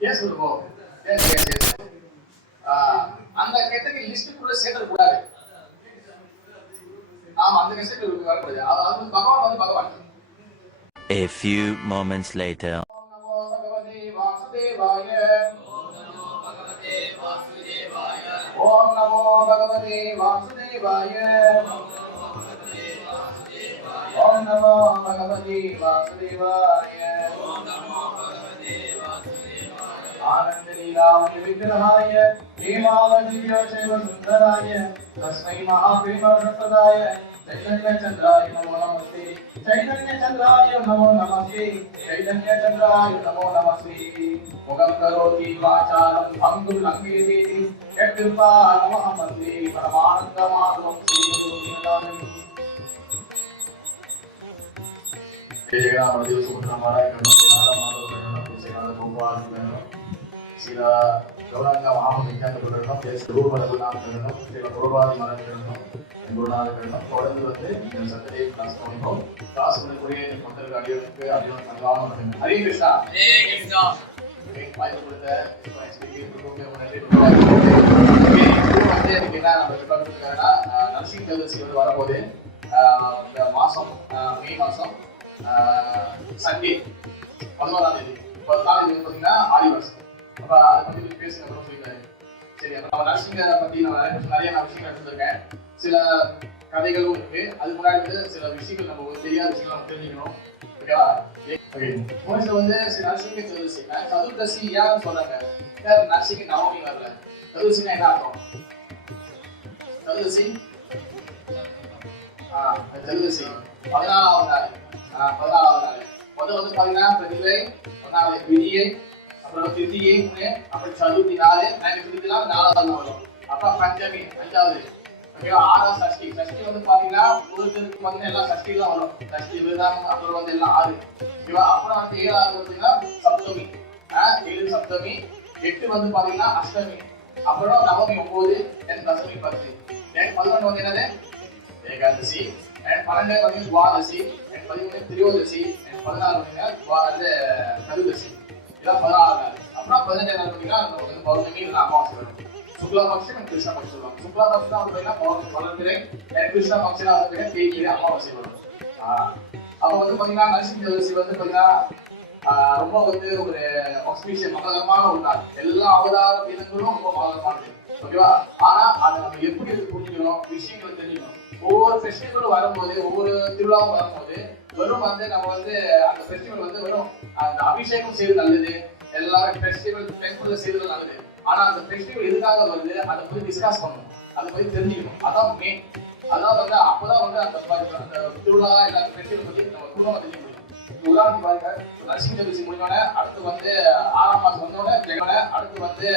S bro. Yes yes yes. அந்த category லிஸ்ட்டுக்குள்ள சேர்க்கக்கூடாது. ஆமா, அந்த கேட்டகரி வரக்கூடாது. அது வந்து பகவான் வந்து பகவான். A few moments later. ஓம் நமோ பகவதே வாசுதேவாய. ஓம் நமோ பகவதே வாசுதேவாய. ஓம் நமோ பகவதே வாசுதேவாய. ஆனந்த லீலாமணி விக்கிரகாய ஹேமாவதிய சேவ சுந்தராய தஸ்மை மகாபிரேம பிரசதாய चैतन्य चंद्राय नमो नमस्ते. चैतन्य चंद्राय नमो नमस्ते. चैतन्य चंद्राय नमो नमस्ते. मुखं करोति वाचालं भङ्गुं लङ्घयति यत्कृपा नमः वन्दे परमानन्दमाधवं श्रीगुरुदेवताम्. जय रामदेव सुब्रह्मण्य சில கௌரங்க மகாமதிக்கான ரூபதகுணாம் சில குருபாதி மரங்களும் குருநாதர்களும் தொடர்ந்து வந்து இந்த சட்டத்தை கிளாஸ் பண்ணிப்போம். கிளாஸ் பண்ணக்கூடிய மக்களுக்கு அடியோனுக்கு அடியோன் சங்கான பண்ணுங்க. ஹரே கிருஷ்ணா. ஹரே கிருஷ்ணா. வாய்ப்பு கொடுத்த எனக்கு என்ன நம்ம சொல்லிருக்காங்கன்னா நரசிங்க சதுர்த்தி வந்து வரும்போது இந்த மாசம் மே மாசம் சண்டே 11ஆம் தேதி 10ஆம் தேதி பார்த்தீங்கன்னா ஆடிவர்ஸ். அப்ப அதை பத்தி பேசுங்க சொல்லியிருக்காரு. சரி, அப்ப நம்ம நரசிங்க பத்தி நான் நிறைய விஷயங்கள் எடுத்துருக்கேன். சில கதைகளும் இருக்கு. அதுக்கு முன்னாடி வந்து சில விஷயங்கள் நம்ம தெரியாத விஷயங்கள் நம்ம தெரிஞ்சுக்கணும். ஓகேவா? ஓகே, வந்து நரசிங்க சதுர்த்தி சதுர்தசி ஏன் சொல்றாங்க? நரசிங்க நவமி வரல. சதுர்த்தினா என்ன அர்த்தம்? சதுர்தசி சதுர்தசி 14வது நாள். 14வது நாள் முதல் வந்து பாத்தீங்கன்னா பிரதிபை, ஒன்னாவது விதியை, அப்புறம் திருத்தியை 3, அப்புறம் சதுர்த்தி 4, திருத்திலாம் 4வது நாள் வரும். அப்புறம் பஞ்சமி 5வது. ஓகேவா? 6வது சஷ்டி. சஷ்டி வந்து பாத்தீங்கன்னா முருகருக்கு வந்து எல்லாம் சஷ்டி தான் வரும். சஷ்டி விரதம் அப்புறம் வந்து எல்லாம் 6. ஓகேவா? அப்புறம் வந்து 7வது பார்த்தீங்கன்னா சப்தமி. 7 சப்தமி. 8 வந்து பாத்தீங்கன்னா அஷ்டமி. அப்புறம் நவமி 9, தசமி 10. 11 வந்து என்னது? ஏகாதசி. 12 வந்து துவாதசி. 13 திரியோதசி. 14 வந்து சதுர்தசி. இதான் 16 நாள். அப்புறம் 15 நாள் பார்த்தீங்கன்னா வந்து பௌர்ணமி இல்லைன்னா அமாவாசை வரும். சுக்லாபக்ஷம் அண்ட் கிருஷ்ண பக்ஷம் சொல்லுவாங்க. சுக்லாபக்ஷம் தான் பார்த்தீங்கன்னா பௌர்ணமி வளர்பிறை, கிருஷ்ண பக்ஷம் பார்த்தீங்கன்னா தேய்கிற அமாவாசை வரும். அப்போ வந்து பார்த்தீங்கன்னா நரசிங்க சதுர்த்தி வந்து பார்த்தீங்கன்னா ரொம்ப வந்து ஒரு ஆஸ்பீஷியஸ் மங்களகரமான ஒரு நாள். எல்லா அவதார விதங்களும் ரொம்ப மங்களகரமானது. ஓகேவா? ஆனா அதை நம்ம எப்படி புரிஞ்சுக்கணும், விஷயங்களை தெரிஞ்சுக்கணும். ஒவ்வொரு ஃபெஸ்டிவலும் வரும்போது, ஒவ்வொரு திருவிழாவும் வரும்போது வெறும் வந்து நம்ம வந்து அந்த ஃபெஸ்டிவல் வந்து வெறும் அந்த அபிஷேகம் செய்வது நல்லது, எல்லாரும் ஃபெஸ்டிவல் டெம்பிள்ல செய்வது நல்லது. ஆனா அந்த ஃபெஸ்டிவல் எதுக்காக வருது அதை பத்தி டிஸ்கஸ் பண்ணணும், அதை பத்தி தெரிஞ்சுக்கணும். அதான் மெயின். அதான் வந்து அப்பதான் வந்து அந்த திருவிழா இல்லை அந்த ஃபெஸ்டிவல் பத்தி நம்ம குடும்பம் தெரிஞ்சுக்க முடியும். உதாரணத்துக்கு பாருங்க, நரசிங்க சதுர்த்தி முடிஞ்சோடனே அடுத்து வந்து 6ஆம் மாசம் வந்தோடனே அடுத்து வந்து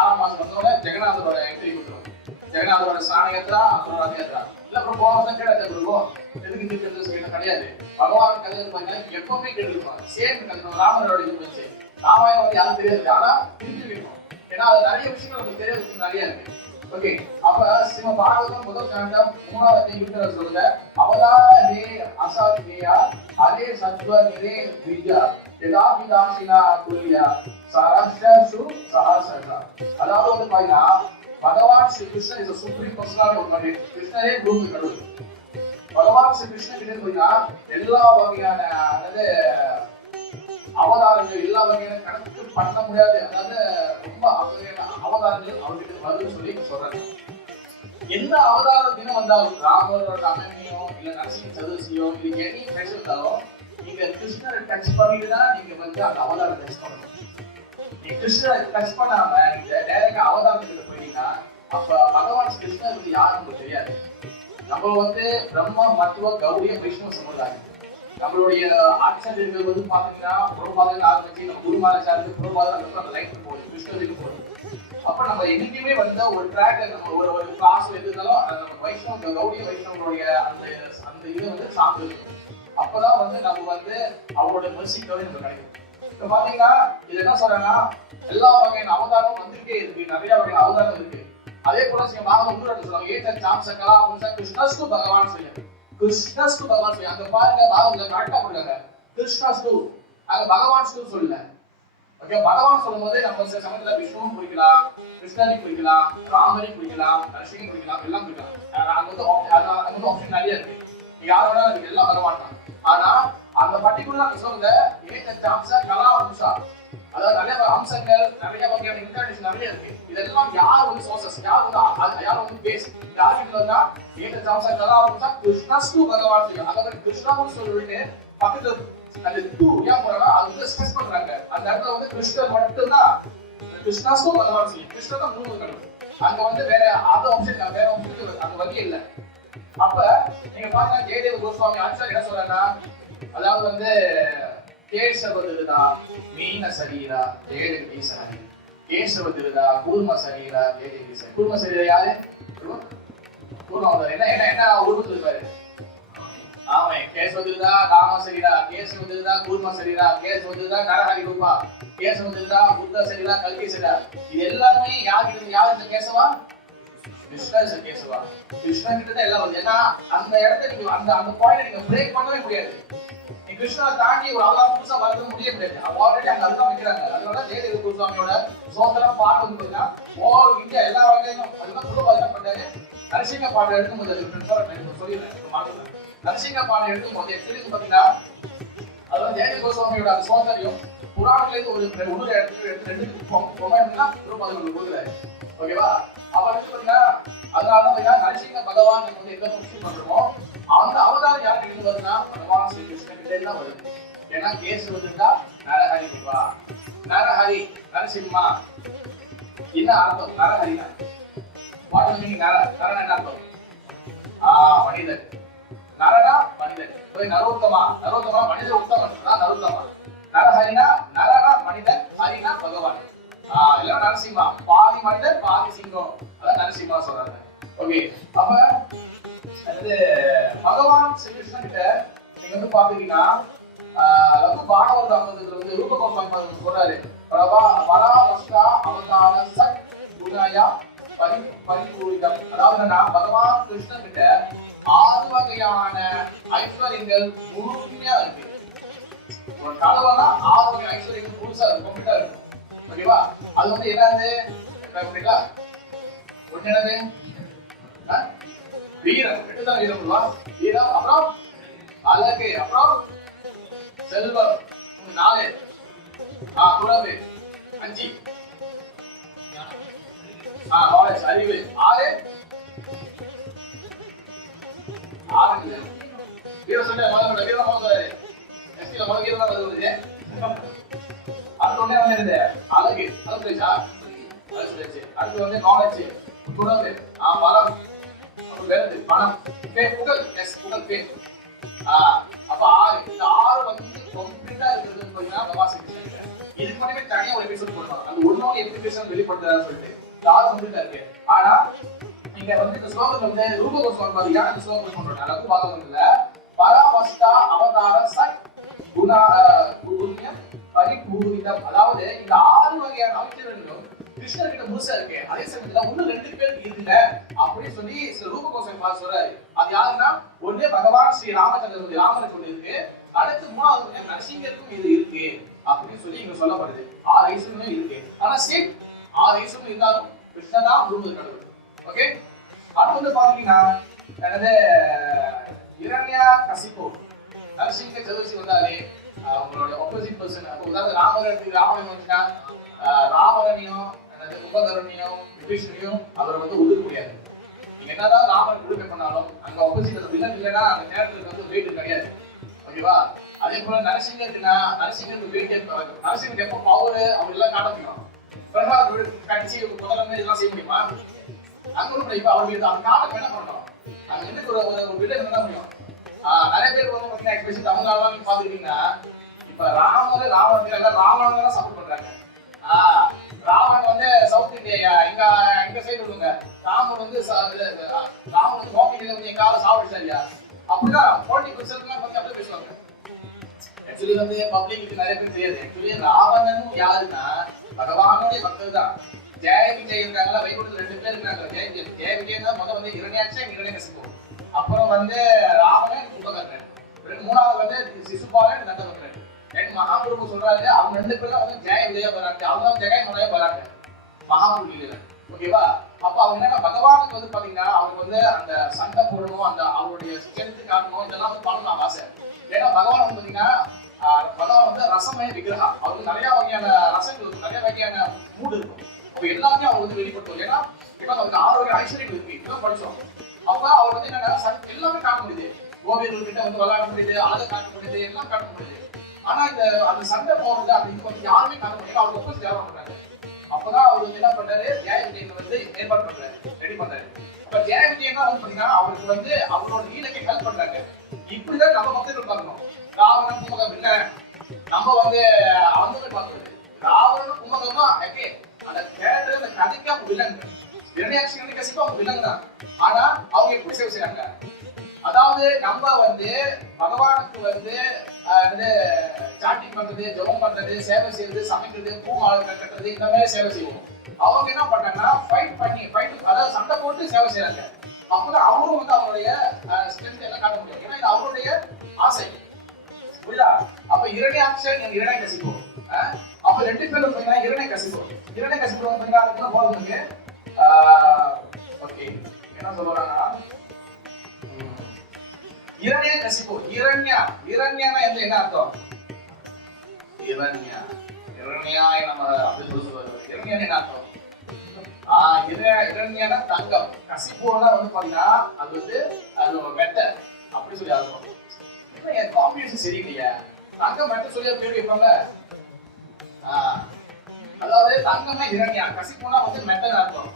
6ஆம் மாசம் வந்தோடனே ஜெகநாதரோட என்ட்ரி கொடுத்துரும். ஜெகநாதரோட ஸ்நான யாத்திரா, அப்புறம் ரத யாத்திரா. இல்ல அப்புறம் போனதான் கேட்டாச்சுருவோம். எதுக்கு தீர்த்தம் கிடையாது. பகவான் கதை பாத்தீங்கன்னா எப்பவுமே கேட்டுருப்பாங்க. சேம் கதை ராமரோட இது வச்சு ராமாயணம் வந்து யாரும் தெரியாது. ஆனா தெரிஞ்சுக்கணும். ஏன்னா அது நிறைய விஷயங்கள் நமக்கு தெரிய விஷயம் நிறைய இருக்கு. ஓகே, அப்ப சிவ பாகவதம் முதல் காண்டம் 3வது இருக்கிற சொல்லுங்க. அவதாரே அசாதியா ஹரே சத்வ நிரே வித்யா யதாபிதாசினா குல்யா சரஸ்யசு சஹஸ்ரா. அதாவது வந்து பாத்தீங்கன்னா Bhagavan Sri Krishnan is supreme personality of God. கிருஷ்ணரே பூமி கடவுள். பகவான் ஸ்ரீ கிருஷ்ணன் கிட்ட பாத்தீங்கன்னா எல்லா வகையான அதாவது அவதாரங்கள் எல்லா வகையான கணக்கு பண்ண முடியாது. அதாவது ரொம்ப அவதாரங்கள் அவர்கிட்ட வருதுன்னு சொல்லி சொல்றாங்க. எந்த அவதார தினம் வந்தாலும் ராமரோட அமனியோ இல்ல நரசிங்க சதுர்த்தியோ இல்ல எனி ஃபெஸ்டிவல் இருந்தாலும் நீங்க கிருஷ்ணரை டச் பண்ணிட்டு தான் நீங்க வந்து அந்த அவதாரம் டச் பண்ணணும். நீங்க கிருஷ்ணரை டச் பண்ணாம நீங்க டைரக்டா அவதாரத்துக்கிட்ட போயிட்டீங்கன்னா அப்ப பகவான் கிருஷ்ணர் வந்து யாரும் நமக்கு தெரியாது. நம்ம வந்து பிரம்ம மத்துவ கௌடிய வைஷ்ணவ சமுதாயம். நம்மளுடைய ஆச்சாரியர்கள் வந்து பாத்தீங்கன்னா புரோபாதன் ஆரம்பிச்சு நம்ம குருமாராச்சாரியர் புரோபாதன் அந்த லைஃப் போகுது, கிருஷ்ணருக்கு போகுது. அப்ப நம்ம என்னைக்குமே வந்து ஒரு ட்ராக் நம்ம ஒரு கிளாஸ் எடுத்தாலும் நம்ம வைஷ்ணவ கௌடிய வைஷ்ணவனுடைய அந்த இதை வந்து சார்ந்து இருக்கும். அப்பதான் வந்து நம்ம வந்து அவங்களோட மெர்சிக்கு நம்ம கிடைக்கும். இப்ப பாத்தீங்கன்னா இது என்ன சொல்றேன்னா எல்லா வகையான அவதாரமும் வந்துட்டே இருக்கு, நிறைய வகையான அவதாரம் இருக்கு. அதே போல சில பாகம் சொல்லுவாங்க ஏன் சாம் சகலா கிருஷ்ணஸ்து பகவான் சொல்லுங்க. கிருஷ்ணஸ்து பகவான் சொல்லி அங்க பாருங்க பாகத்துல கரெக்டா போடுறாங்க. கிருஷ்ணஸ்து அங்க பகவான் சொல்லல. ஓகே, பகவான் சொல்லும்போது நம்ம சில சமயத்துல விஷ்ணுவும் குறிக்கலாம், கிருஷ்ணரையும் குறிக்கலாம், ராமரையும் குறிக்கலாம், நரசிங்கம் குறிக்கலாம், எல்லாம் குறிக்கலாம். அங்க வந்து ஆப்ஷன் நிறைய இருக்கு. நீங்க யார் வேணா இருக்கு, எல்லாம் பகவான் தான். ஆனா அந்த பர்டிகுலர் சொல்ல ஏகச்சாம்ச கலா அம்சா, அதாவது நிறைய அம்சங்கள், நிறைய வகையான இன்கார்னேஷன் நிறைய இருக்கு. இதெல்லாம் யார் வந்து சோர்சஸ், யார் வந்து பேஸ், யாருக்கு வந்தா ஏகச்சாம்ச கலா அம்சா கிருஷ்ணஸ்து பகவான் சொல்லுங்க. அதாவது கிருஷ்ணாவும் சொல்லிட்டு பக்கத்துல அந்த டூ ஏன் போறாங்க, அது வந்து ஸ்ட்ரெஸ் பண்றாங்க. அந்த இடத்துல வந்து கிருஷ்ணர் மட்டும்தான், கிருஷ்ணஸ்து பகவான் சொல்லுங்க. கிருஷ்ணர் தான் மூணு கடவுள். அங்க வந்து வேற அது ஆப்ஷன், வேற ஆப்ஷன் அந்த வகை இல்லை. அப்ப நீங்க பாருங்க, ஜெயதேவ கோஸ்வாமி ஆச்சார் என்ன சொல்றாருன்னா, அதாவது வந்து கேசவதிருதா மீன சரீரா ஜெயஜெகதீசஹரி, கேசவதிருதா கூர்ம சரீரா ஜெயஜெகதீசஹரி. கூர்ம சரீரா யாரு? கூர்ம என்ன என்ன என்ன உருவத்துல இருப்பாரு? ஆமே, கேசவதிருதா காம சரீரா, கேசவதிருதா கூர்ம சரீரா, கேசவதிருதா நரஹரி ரூபா, கேசவதிருதா புத்த சரீரா கல்கி சரீரா. இது எல்லாமே யார் இந்த கேசவா? கிருஷ்ணர் கேசவா. கிருஷ்ணன் கிட்ட தான் எல்லாம் வருது. ஏன்னா அந்த இடத்த நீங்க அந்த பாயிண்ட் நீங்க பிரேக் பண்ணவே முடியாது. நீ கிருஷ்ணரை தாண்டி ஒரு ஆளா புதுசா வரது முடிய முடியாது. ஆல்ரெடி அங்க அதுதான் வைக்கிறாங்க. அதனால ஜெயதேவ கோஸ்வாமியோட சோதரம் பாட்டு வந்து பாத்தீங்கன்னா ஓல் இந்தியா எல்லா வகையிலும் அதுதான் குருவா என்ன பண்றாரு, நரசிங்க பாடல் எடுக்கும்போது சொல்லிடுறேன். நரசிங்க பாடல் எடுக்கும்போது எப்படி பாத்தீங்கன்னா, அதாவது ஜெயதேவ கோஸ்வாமியோட அந்த சோதரியும் புராணத்துல இருந்து ஒரு இடத்துக்கு எடுத்து ரெண்டு பொம்மைன்னா குருபாதங்கள் கொடுக்குறாரு. ஓகேவா? அப்ப பாத்தீங்கன்னா அதனாலதான் நரசிங்க பகவான் வந்து எங்க முக்கியம் பண்றோமோ அந்த அவதாரம் யாருக்கு இருந்து வருதுன்னா பகவான் ஸ்ரீ கிருஷ்ணன் கிட்ட தான் வருது. ஏன்னா கேஸ் வந்துட்டா நரஹரி ரூபா, நரஹரி நரசிம்மா. என்ன அர்த்தம் நரஹரினா? வாட் மீனிங் நரனா என்ன அர்த்தம்? மனிதன். நரனா மனிதன். நரோத்தமா, நரோத்தமா மனிதன் உத்தமன், நரோத்தமா. நரஹரினா நரனா மனிதன், ஹரினா பகவான். எல்லாம் நரசிம்மா, பாதி மனிதன் பாதி சிங்கம், அதான் நரசிம்மா சொல்றாங்க. ஓகே, அப்ப அது பகவான் ஸ்ரீகிருஷ்ணன் கிட்ட நீங்க வந்து பாத்தீங்கன்னா பாகவத அமிர்தத்துல வந்து ரூப கோஸ்வாமி சொல்றாரு, பராவஸ்தா அவதார சத் குணயா பரிபூரிதம். அதாவது என்னன்னா பகவான் கிருஷ்ணன் கிட்ட 6 வகையான ஐஸ்வர்யங்கள் முழுமையா இருக்கு. ஒரு கடவுளா 6 வகை ஐஸ்வர்யங்கள் முழுசா இருக்கும், கம்ப்ளீட்டா இருக்கும். ஓகேவா? அது வந்து என்னது புரியுங்களா? ஒண்ணு என்னது? வீரம். எட்டுதான் வீரம். வீரம், அப்புறம் அழகு, அப்புறம் செல்வம், 4 துறவு, 5 நாலேஜ் அறிவு, 6 வீரம் சொல்ல முதல்ல வீரம் சொல்றாரு. எஸ்டில முதல் வீரம் தான் வருது. அது ஒண்ணே வந்து அழகு, அது சொல்லிச்சா? அது சொல்லிச்சு. அடுத்து வந்து நாலேஜ், துறவு, பலம், வெல்த், பணம், புகழ், புகழ், பேர். அப்ப 6 இந்த 6 வந்து கம்ப்ளீட்டா இருக்குதுன்னு பாத்தீங்கன்னா பகவான் ஸ்ரீகிருஷ்ணன். இதுக்கு மட்டுமே தனியா ஒரு எபிசோட் போடுவாங்க. அந்த ஒன்னோட எப்படி பேசணும் வெளிப்படுத்துறாரு சொல்லிட்டு 6 கம்ப்ளீட்டா இருக்கு. ஆனா நீங்க வந்து இந்த ஸ்லோகத்துல வந்து ரூப கோஸ்வாமி பாத்தீங்கன்னா இந்த ஸ்லோகம் சொல்றாங்க. அதாவது பாகவதத்துல பராவஸ்தா அவதார சத் குணயம் பரிபூரிதம். அதாவது இந்த 6 வகையான ஐஸ்வர்யங்களும் கிருஷ்ணர் கிட்ட முழுசா இருக்கு. அதே சமயத்துல இன்னும் 2 பேர் இருக்குல்ல அப்படின்னு சொல்லி ரூப கோஸ்வாமி பாத்து சொல்றாரு. அது யாருன்னா, ஒண்ணு பகவான் ஸ்ரீ ராமச்சந்திரன் ராமனுக்கு ஒண்ணு இருக்கு, அடுத்து 3வது நரசிங்கருக்கும் இது இருக்கு அப்படின்னு சொல்லி இங்க சொல்லப்படுது. 6 ஐஸ்வர்யங்களும் இருக்கு. ஆனா சேம் 6 ஐஸ்வர்யம் இருந்தாலும் கிருஷ்ணன் தான் முழுவது கடவுள். ஓகே, அடுத்து வந்து பாத்தீங்கன்னா எனது இரண்யா கசிப்பு நரசிங்க சதுர்த்தி வந்தாலே அவங்களோட ஆப்போசிட் பர்சன். அப்போ உதாரணம் ராமன் வந்துட்டா ராமரனையும் கும்பகரனையும் விபீஷணையும் அவர் வந்து ஒதுக்க முடியாது. நீங்க என்னதான் ராமன் கொடுக்க பண்ணாலும் அங்க ஆப்போசிட் வில்லன் இல்லைன்னா அந்த கேரக்டருக்கு வந்து வெயிட் கிடையாது. ஓகேவா? அதே போல நரசிங்கருக்குன்னா நரசிங்கருக்கு வெயிட், நரசிங்கருக்கு எப்போ பவர் அவங்க எல்லாம் காட்ட முடியும். கடிச்சு முதல்ல இதெல்லாம் செய்ய முடியுமா? அங்க கூட இப்ப அவருக்கு அந்த காலம் என்ன பண்ணணும்? அங்க என்ன ஒரு வில்லன் என்ன முடியும்? நிறைய பேர் வந்து பாத்தீங்கன்னா எக்ஸ்பெஷலி தமிழ்நாடுலாம் நீங்க பாத்துக்கிட்டீங்கன்னா இப்ப ராமன் ராவணன் சப்போர்ட் பண்றாங்க. ராவணன் வந்து சவுத் இந்தியா எங்க சைடு விடுங்க, ராமன் வந்து ராமன் வந்து நார்த் இந்தியால வந்து எங்காவது சாப்பிடுச்சாரியா அப்படிதான் பொலிட்டிக்கல் சர்க்கிள்லாம் பத்தி அப்படியே பேசுவாங்க. ஆக்சுவலி வந்து பப்ளிக்கு நிறைய பேர் தெரியாது. ஆக்சுவலி ராவணன் யாருன்னா பகவானுடைய பக்தர் தான். ஜெய விஜய் இருக்காங்களா, வைகுண்டத்துல 2 பேர் இருக்காங்க. ஜெய விஜய் தான் முதல் வந்து இரண்யாட்சன் இரண்யகசிப்பு, அப்புறம் வந்து ராவணன் கும்பகர்ணன், 3வது வந்து சிசுபாலன் நந்தவர்ணன், மகாபிரபு சொல்றாரு அவங்க 2 பேரும் வந்து ஜெய விஜயா வராங்க, அவங்க ஜெய மலையா வராங்க மகாபிரபு. ஓகேவா? அப்ப அவங்க என்ன பகவானுக்கு வந்து பாத்தீங்கன்னா அவருக்கு வந்து அந்த சண்டை போடணும், அந்த அவருடைய ஸ்ட்ரென்த் காட்டணும், இதெல்லாம் வந்து பண்ணலாம் ஆசை. ஏன்னா பகவான் வந்து பாத்தீங்கன்னா பகவான் வந்து ரசமய விக்கிரகா, அவருக்கு நிறைய வகையான ரசங்கள் இருக்கும், நிறைய வகையான மூடு இருக்கும். அப்ப எல்லாத்தையும் அவர் வந்து வெளிப்படுத்தும். ஏன்னா இப்ப அவருக்கு ஆரோக்கிய ஐஸ்வர்யம் இருக்கு, இதெல்லாம் படிச்சோம். அப்ப அவர் வந்து என்னன்னா எல்லாமே காட்ட முடியுது, கோபியர்கள் கிட்ட வந்து விளையாட முடியுது, அழகை காட்ட முடியுது, எல்லாம் காட்ட முடியுது. ஆனா இந்த அந்த சண்டை போடுறது அது இது வந்து யாருமே காட்ட முடியல, அவர் ஒப்பந்தம் தேவை பண்றாரு. அப்பதான் அவர் வந்து என்ன பண்றாரு, ஜெய விஜயன் வந்து ஏற்பாடு பண்றாரு, ரெடி பண்றாரு. அப்ப ஜெய விஜயன் வந்து பாத்தீங்கன்னா அவருக்கு வந்து அவரோட லீலைக்கு ஹெல்ப் பண்றாங்க. இப்படிதான் நம்ம மக்கள் பார்க்கணும். ராவணன் கும்பகம் இல்ல, நம்ம வந்து அவங்க பார்க்கறது ராவணன் கும்பகம் தான். அந்த கேரக்டர் அந்த கதைக்கு அவங்க வில்லங்க, இரண்யாட்சி கசிப்பு அவங்க வில்லங்க தான். ஆனா அவங்க எப்படி சேவை செய்யறாங்க, அதாவது நம்ம வந்து பகவானுக்கு வந்து சாட்டிங் பண்றது, ஜெபம் பண்றது, சேவை செய்யறது, சமைக்கிறது, பூ மாலை கட்டுறது, இந்த மாதிரி சேவை செய்வோம். அவங்க என்ன பண்றாங்கன்னா அதாவது சண்டை போட்டு சேவை செய்யறாங்க. அப்பதான் அவரும் வந்து அவருடைய ஸ்ட்ரென்த் எல்லாம் காட்ட முடியும். ஏன்னா இது அவருடைய ஆசை, புரியுதா? அப்ப இரண்யாட்சன் இரண்டை கசிப்பு, அப்ப 2 பேரும் பாத்தீங்கன்னா இரண்டை கசிப்பு பாத்தீங்கன்னா அதுக்குள்ள போறதுக்கு ஓகே என்ன சொல்றாங்கன்னா இரண்ய கசிப்பு, இரண்யனா என்ன அர்த்தம்? இரண்யாய நம்ம அப்படி சொல்லுவாரு. இரண்யன் என்ன அர்த்தம்? இரண்யனா தங்கம், கசிப்புனா வந்து பாத்தீங்கன்னா அது வந்து அது மெட்ட அப்படி சொல்லி அர்த்தம். என் காம்பினேஷன் சரியில்லையா? தங்கம் மெட்ட சொல்லி பேர் வைப்பாங்க. அதாவது தங்கம்னா இரண்யா, கசிப்புனா வந்து மெட்டன்னு அர்த்தம்.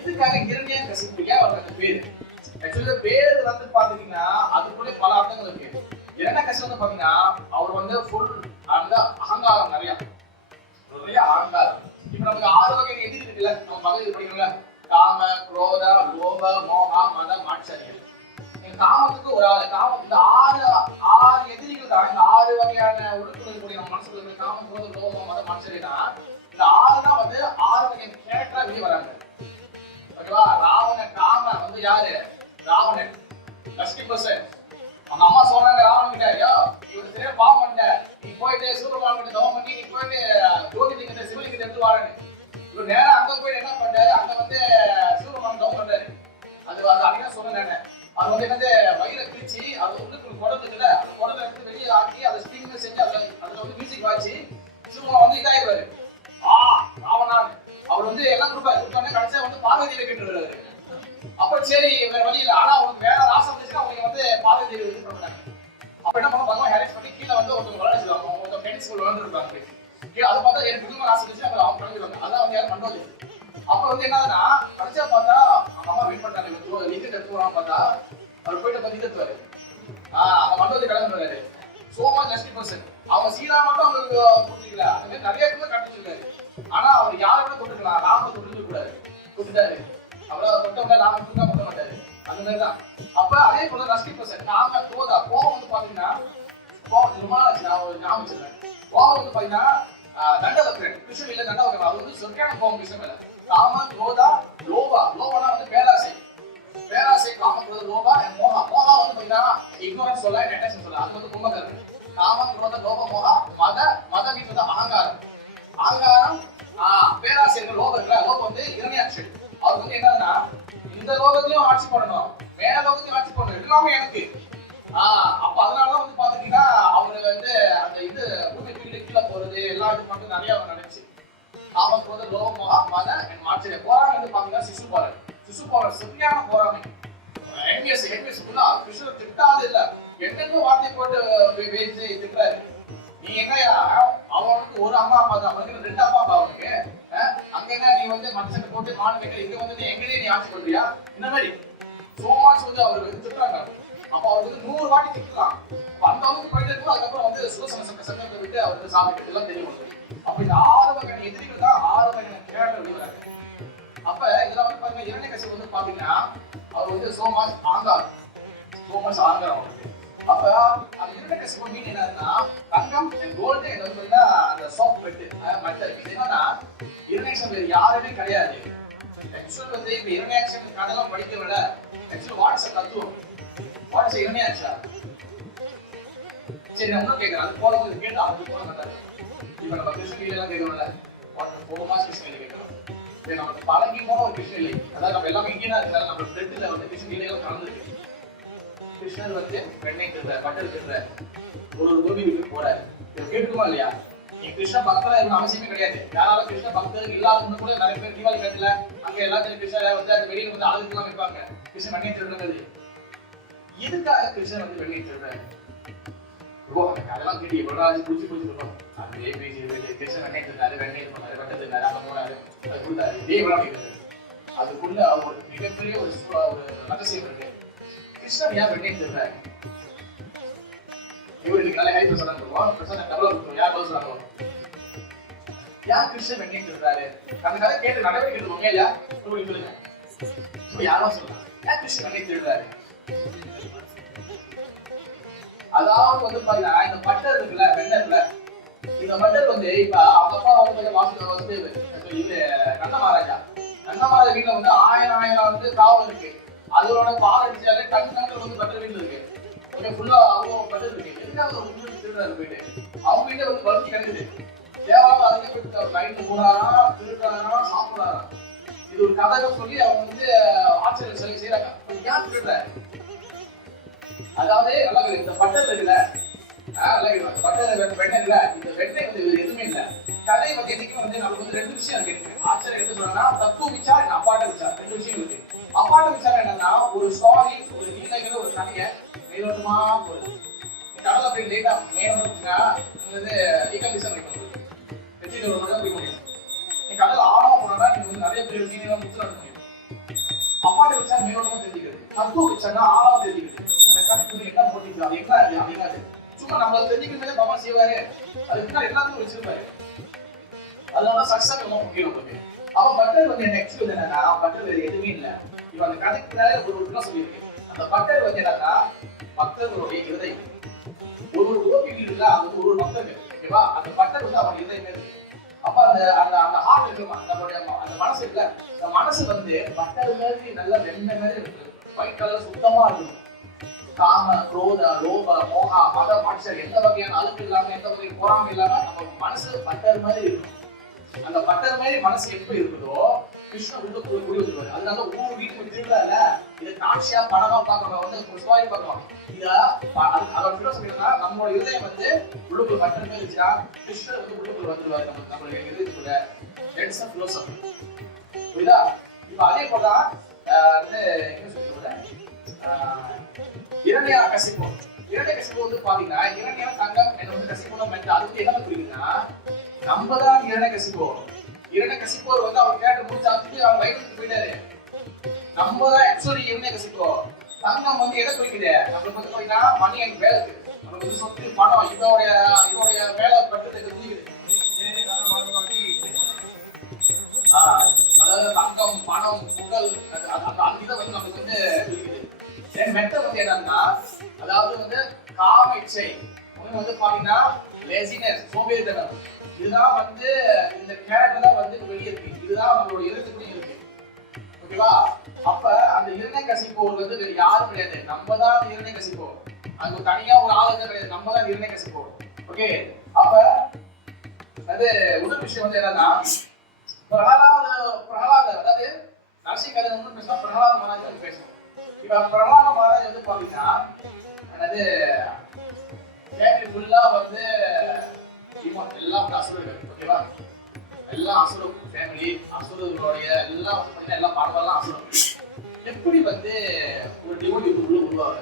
இதுக்காக இரண்யா கசிப்பு ஏன் அவருக்கு பேரு? ஆக்சுவலி பேரு வந்து பாத்தீங்கன்னா அதுக்குள்ளே பல அர்த்தங்கள் இருக்கு. இரண்ய கசிப்பு வந்து பாத்தீங்கன்னா அவர் வந்து ஃபுல் அந்த அகங்காரம், நிறைய அகங்காரம். இப்ப நமக்கு 6 வகை எதிரி இருக்குல்ல, நம்ம பகவத் படிக்கணும்ல, காம, குரோத, லோப, மோக, மத, மாட்சரியம். காமத்துக்கு ஒரு காமத்துக்கு 6 எதிரிகள் தான். இந்த 6 வகையான உறுப்புகள் கூடிய நம்ம மனசுல இருக்கிற காமம், குரோதம், லோபம், மதம், மாட்சரியம் தான். இந்த 6 தான் வந்து 6 வகையான கேரக்டரா வெளியே வராங்க. ஓகேவா? ராவணன் காம வந்து யாரு? ராவணன் 50%. அவங்க அம்மா சொல்றாங்க ராவணன் கிட்ட, ஐயோ இவரு சரியா பாவம் பண்ண, நீ போயிட்டு சூரியபாலன் கிட்ட தவம் பண்ணி நீ போயிட்டு ஜோதிலிங்கத்தை சிவலிங்கத்தை எடுத்து வாரன்னு. இவர் நேரா அங்க போயிட்டு என்ன பண்றாரு, அங்க வந்து சூரியபாலன் தவம் பண்றாரு. அது அன்னைக்கு சொன்னேன், அது வந்து என்னது வயிறை பிரிச்சு அது உள்ளுக்குள்ள குடல் இருக்குல்ல, அந்த குடலை எடுத்து வெளியே ஆக்கி அதை ஸ்டிங் செஞ்சு அதுல வந்து மியூசிக் வாய்ச்சி சிவபாலன் வந்து இதாயிடுவாரு. ராவணன் அவர் வந்து எல்லாம் கொடுப்பாரு, கடைசியா வந்து பார்வதியை கேட்டு வருவாரு. அப்ப சரி வேற வழி இல்லை, ஆனா அவங்களுக்கு வேற ராசம் இருந்துச்சுன்னா அவங்க வந்து பார்வதி இது பண்ணுறாங்க. அப்ப என்ன பண்ண பகவான் ஹேரேஜ் பண்ணி கீழே வந்து ஒருத்தவங்க விளையாடுவாங்க, அவங்க ஃப்ரெண்ட்ஸ் விளையாண்டுருப்பாங்க. அது பார்த்தா எனக்கு குடும்ப ராசம் இருந்துச்சு, அவங்க கிளம்பிடுவாங்க. அதான் வந்து யாரும் பண்ணுவது. அப்ப வந்து என்னதுன்னா கடைசியா பார்த்தா அவங்க அம்மா வெயிட் பண்றாங்க, லிங்கத்தை எடுத்துவாங்க. பார்த்தா அவர் போயிட்டு பத்தி எடுத்துவாரு. அவங்க மண்டபத்தை கிளம்புறாரு. சோமா 60%. அவங்க சீதா மட்டும் அவங்களுக்கு கொடுத்துருக்கல, அந்த மாதிரி நிறைய பேர் கட்டிச்சிருக்காரு. ஆனா அவர் யாருமே தொட்டுக்கலாம், ராம தொட்டு கூடாது, தொட்டுட்டாரு. அவ்வளவு தொட்டவங்க ராம தொட்டா பண்ண மாட்டாரு, அந்த மாதிரிதான். அப்ப அதே போல 60% நாம தோதா கோவம் வந்து பாத்தீங்கன்னா கோவம் திருமணம் ஞாபகம் வச்சிருக்கேன். கோவம் வந்து பாத்தீங்கன்னா தண்டவக்கரன் கிருஷ்ணன் இல்ல, தண்டவக்கரன் அது வந்து சொற்கான கோவம் கிருஷ்ணன் இல்ல. காம, குரோதா, லோபா. லோபனா வந்து பேராசை, காம, குரோத, லோபா, மோகா. மோகா வந்து பாத்தீங்கன்னா இக்னோரன்ஸ் சொல்ல, அட்டென்ஷன் சொல்ல, அது வந்து கும்பகர்ணன். காம, குரோத, லோப, மோகா. மத மீன்ஸ் வந்து அகங்காரம். பேராசை இருக்கிற லோபம் இருக்குல்ல, லோபம் வந்து இரண்யாட்சி. அவர் வந்து என்னன்னா இந்த லோகத்தையும் ஆட்சி பண்ணணும், மேல லோகத்தையும் ஆட்சி பண்ணணும், எல்லாமே எனக்கு. அப்ப அதனாலதான் வந்து பாத்தீங்கன்னா அவரு வந்து அந்த இது பூமி கீழே போறது எல்லா இது மட்டும் நிறைய நடந்துச்சு. காமம், குரோதம், லோபம், மோகம், மதம், ஆச்சரியம். போராமை வந்து பாத்தீங்கன்னா சிசுபாலன் சரியான போராமை. என்விஎஸ் ஃபுல்லா கிருஷ்ணர் திட்டாது இல்ல, என்னென்ன வார்த்தை போட்டு பேசி திட்டுறாரு. நீ என்னையா அவனுக்கு ஒரு அம்மா அப்பா தான், அவனுக்கு 2 அப்பா அப்பா அவனுக்கு. அங்க என்ன நீ வந்து மனுஷன் போட்டு மாடு வைக்கிற, இங்க வந்து நீ எங்கேயே நீ ஆட்சி பண்றியா, இந்த மாதிரி சோமாச்சு வந்து அவரு வந்து திட்டுறாங்க. அப்ப அவருக்கு வந்து 100 வாட்டி திட்டலாம். அந்த அளவுக்கு போயிட்டு இருக்கும். அதுக்கப்புறம் வந்து சுதர்சன சக்கரத்தை விட்டு அவர் வந்து சாப்பிட்டு எல்லாம் தெரியும். அப்ப இந்த 6 வகையான எதிரிகள் தான் 6 வகையான கேரக்டர் வெளிவராங்க. அப்ப இதுல வந்து பாத்தீங்கன்னா இரண்யகசிப்பு வந்து பாத்தீங்கன்னா அவர் வந்து சோமாஸ் ஆங்காரம் அவருக்கு. அப்ப அந்த இரண்யகசிப்பு மீன் என்னன்னா தங்கம் அண்ட் கோல்டு, இது வந்து பாத்தீங்கன்னா அந்த சாஃப்ட் பெட் மெட்டல். இது என்னன்னா இரண்யகசிப்பு வேற யாருமே கிடையாது. ஆக்சுவல் வந்து இந்த இரண்யகசிப்பு கதைலாம் படிக்க விட ஆக்சுவலி வாட்ஸ் தத்துவம், வாட்ஸ் இரண்யாட்சா சரி நான் இன்னும் கேட்கறேன், அது போல இது கேட்டு அது போல நல்லா இருக்கும். இப்ப நம்ம கிருஷ்ணகிரி எல்லாம் கேட்கறோம்ல, 4 மாசம் கிருஷ்ணகிரி கேட்கறோம். சரி நமக்கு பழகி போன ஒரு கிருஷ்ணகிரி, அதாவது நம்ம எல்லாமே இங்கே தான் இருக்கிறாங்க, நம்ம பிரெட்ல வந்து கிருஷ்ணகிரி எல்லாம் கலந்துருக்கு. கிருஷ்ணர் வந்து வெண்ணெய் திருற, பட்டர் திருற, ஒரு கோபி வீட்டுக்கு போறாரு. இதை கேட்டுக்குமா இல்லையா? நீ கிருஷ்ண பக்தரா இருக்கணும் அவசியமே கிடையாது. யாராலும் கிருஷ்ண பக்தர்கள் இல்லாதவங்க கூட நிறைய பேர் தீபாவளி காலத்துல அங்க எல்லாத்தையும் கிருஷ்ணரை வந்து அந்த வெளியில வந்து அழுதுலாம் வைப்பாங்க. கிருஷ்ணன் வெண்ணெய் திருடுறது எதுக்காக கிருஷ்ணன் வந்து வெண்ணெய் திருடுறாரு? அதெல்லாம் கேட்டு எவ்வளவு நாள் குடிச்சு குடிச்சிருக்கோம். அதே பேசி கிருஷ்ணன் வெண்ணெய் திருந்தாரு, வெண்ணெய் பண்ணாரு, பட்டர் திருந்தாரு, அங்க போனாரு, அது கொடுத்தாரு, இதே எவ்வளவு கேட்குறது. அதுக்குள்ள ஒரு மிகப்பெரிய ஒரு ரகசியம் இருக்கு. கிருஷ்ணன் ஏன் வெண்ணெய் திருடுறாரு? இவருக்கு நல்ல ஹை பிரசாதம் இருக்கும், பிரசாதம் டபுளா இருக்கும். யார் பதில் சொல்றாங்களோ யார் கிருஷ்ணன் வெண்ணெய் திருடுறாரு? அந்த கதை கேட்டு நடவடிக்கை எடுத்துக்கோங்க இல்லையா? சொல்லுங்க. யாரும் சொல்லலாம் ஏன் கிருஷ்ணன் வெண்ணெய் திருடுறாரு? அதாவது வந்து பாத்தீங்கன்னா இந்த பட்டர் இருக்குல்ல, வெண்ணெய் இருக்குல்ல, இந்த பட்டர் வந்து இப்ப அவங்க அப்பா வந்து வாசு இது கண்ண மகாராஜா வீட்டுல வந்து ஆயிரம் வந்து காவல் இருக்கு. அதோட பால் அடிச்சாலே டங்கு வந்து பட்டர் வீட்டுல இருக்கு. ஃபுல்லா அவ்வளோ பட்டர் இருக்கு. எதுக்காக ஒரு முன்னாடி திருடுறாரு போயிட்டு அவங்க வீட்டை வந்து வளர்ச்சி கிடைக்குது. தேவாரம் அதுக்கே போயிட்டு நைட்டு போனாராம், திருடுறாரா, சாப்பிடுறாராம். இது ஒரு கதை சொல்லி அவங்க வந்து ஆச்சரியம் சொல்லி செய்யறாங்க. ஏன் திருடுறாரு? அதாவது நல்லா இந்த பட்டர் இருக்குல்ல, பட்டர் வெண்ணெய் இல்ல, இந்த வெண்ணெய் வந்து எதுவுமே இல்ல. கதை வந்து என்னைக்குமே வந்து நமக்கு வந்து 2 விஷயம் இருக்கு. ஆச்சரியம் எப்படி சொல்றாங்கன்னா தத்துவ விசாரம், அப்பாட்ட விசாரம், 2 விஷயம் இருக்கு. அப்பாட்ட விசாரம் என்னன்னா ஒரு ஸ்டாரி, ஒரு நீலகிற ஒரு கதையை மேலோட்டமா போகுது. கடலை அப்படி லேட்டா மேலோட்டா ஈக்கமிசம் வைக்கணும். வெற்றிகள் ஒரு மட்டும் போய் முடியும். நீ கடல் ஆழமா போனா நீங்க வந்து நிறைய பேர் மீனெல்லாம் முத்துல எடுக்க முடியும். அப்பாட்ட விசாரம் மேலோட்டமா தெரிஞ்சுக்கிறது, தத்துவ விசாரம் ஆழமா தெரிஞ்சுக்கிறது. அந்த கணக்கு என்ன போட்டிருக்கா, அது என்ன அது அப்படிங்காது. சும்மா நம்மள தெரிஞ்சுக்கிறதே பாபா செய்வாரு, அதுக்கு என்ன எல்லாத்தையும் வச்சிருப்பாரு. அதனால சக்சஸ் ரொம்ப முக்கியம் நமக்கு. அவ பட்டர் வந்து என்ன எக்ஸ்பிளைன் என்னன்னா பட்டர் வேற எதுவுமே இல்ல. இப்ப அந்த கதைக்கு பின்னாலே ஒரு உண்மை சொல்லியிருக்கு. அந்த பட்டர் வந்து என்னன்னா பக்தர்களுடைய இருதயம். ஒரு ஓபி வீடுல அது ஒரு பக்தர்கள், ஓகேவா? அந்த பட்டர் வந்து அவன் இருதயமே இருக்கு. அப்ப அந்த அந்த அந்த ஹார்ட் இருக்குமா, நம்மளுடைய அந்த மனசு இருக்குல்ல, அந்த மனசு வந்து பட்டர் மாதிரி நல்ல வெண்ணெய் மாதிரி இருக்கு. ஒயிட் கலர் சுத்தமா இருக்கும். காம, குரோத, லோப, மோகா, மதம், ஆட்சர் எந்த வகையான அழுக்கு இல்லாம, எந்த வகையான பொறாமை இல்லாம நம்ம மனசு பட்டர் மாதிரி இருக்கும். அந்த பட்டர் மாதிரி மனசு எப்ப இருக்குதோ கிருஷ்ண உள்ள குடி வந்துருவாரு. அதனால ஒவ்வொரு வீட்டுக்கு திருடால இதை காட்சியா படமா பார்க்கணும், வந்து புஷ்பாரி பார்க்கணும். இத அதோட பிலோசபினா நம்மளோட இதயம் வந்து உள்ளுக்குள் பட்டர் மாதிரி இருந்துச்சுன்னா கிருஷ்ணர் வந்து உள்ளுக்குள் வந்துருவாரு. நம்மளுடைய இதயத்துக்குள்ள லெட்ஸ் ஆஃப் பிலோசபி. புரியுதா? இப்ப அதே போல வந்து என்ன சொல்றேன், இரண்யா கசிப்பு வந்து பாத்தீங்கன்னா இரண்யா தங்கம் என்ன வந்து கசிப்புன்னு மென்ட் அது வந்து என்ன புரியுதுன்னா நம்ம தான் இரண்ய கசிப்போர் வந்து அவர் கேட்டு முடிச்சாச்சு அவர் வயிற்றுக்கு போயிட்டாரு. நம்ம தான் ஆக்சுவலி இரண்ய கசிப்போ. தங்கம் வந்து எதை குறிக்குது? நம்மளுக்கு வந்து பாத்தீங்கன்னா மணி அண்ட் வேல்த், நமக்கு வந்து சொத்து பணம், இதோடைய வேலை பட்டத்தை குறிக்குது. அதாவது தங்கம், பணம், புகழ், அந்த இதை வந்து நமக்கு வந்து குறிக்குது. மெத்த வந்து என்னன்னா அதாவது வந்து காம இச்சை வந்து பாத்தீங்கன்னா லேசினஸ், சோம்பேறித்தனம். இதுதான் வந்து இந்த கேரக்டர் தான் வந்து வெளியே இருக்கு. இதுதான் நம்மளோட எழுத்துக்குள்ளே இருக்கு. ஓகேவா? அப்ப அந்த இரண்டை கசிப்போர் வந்து வேற யாரும் கிடையாது, நம்ம தான் இரண்டை கசிப்போர். அங்க தனியா ஒரு ஆளுங்க கிடையாது, நம்ம தான் இரண்டை கசிப்போர். ஓகே? அப்ப அது முதல் விஷயம் வந்து என்னன்னா பிரகலாத அதாவது நரசிங்கதை ஒன்று பேசினா பிரகலாத மகாராஜ் பேசணும். இப்ப பிரகலாத மகாராஜ் வந்து பாத்தீங்கன்னா என்னது ஃபேமிலி ஃபுல்லா வந்து எல்லாம் அசுரர்கள். ஓகேவா? எல்லாம் அசுரம் ஃபேமிலி, அசுரர்களுடைய எல்லாம் பாத்தீங்கன்னா எல்லாம் பாடலாம் அசுரம். எப்படி வந்து ஒரு டிவோட்டி உள்ள உருவாங்க?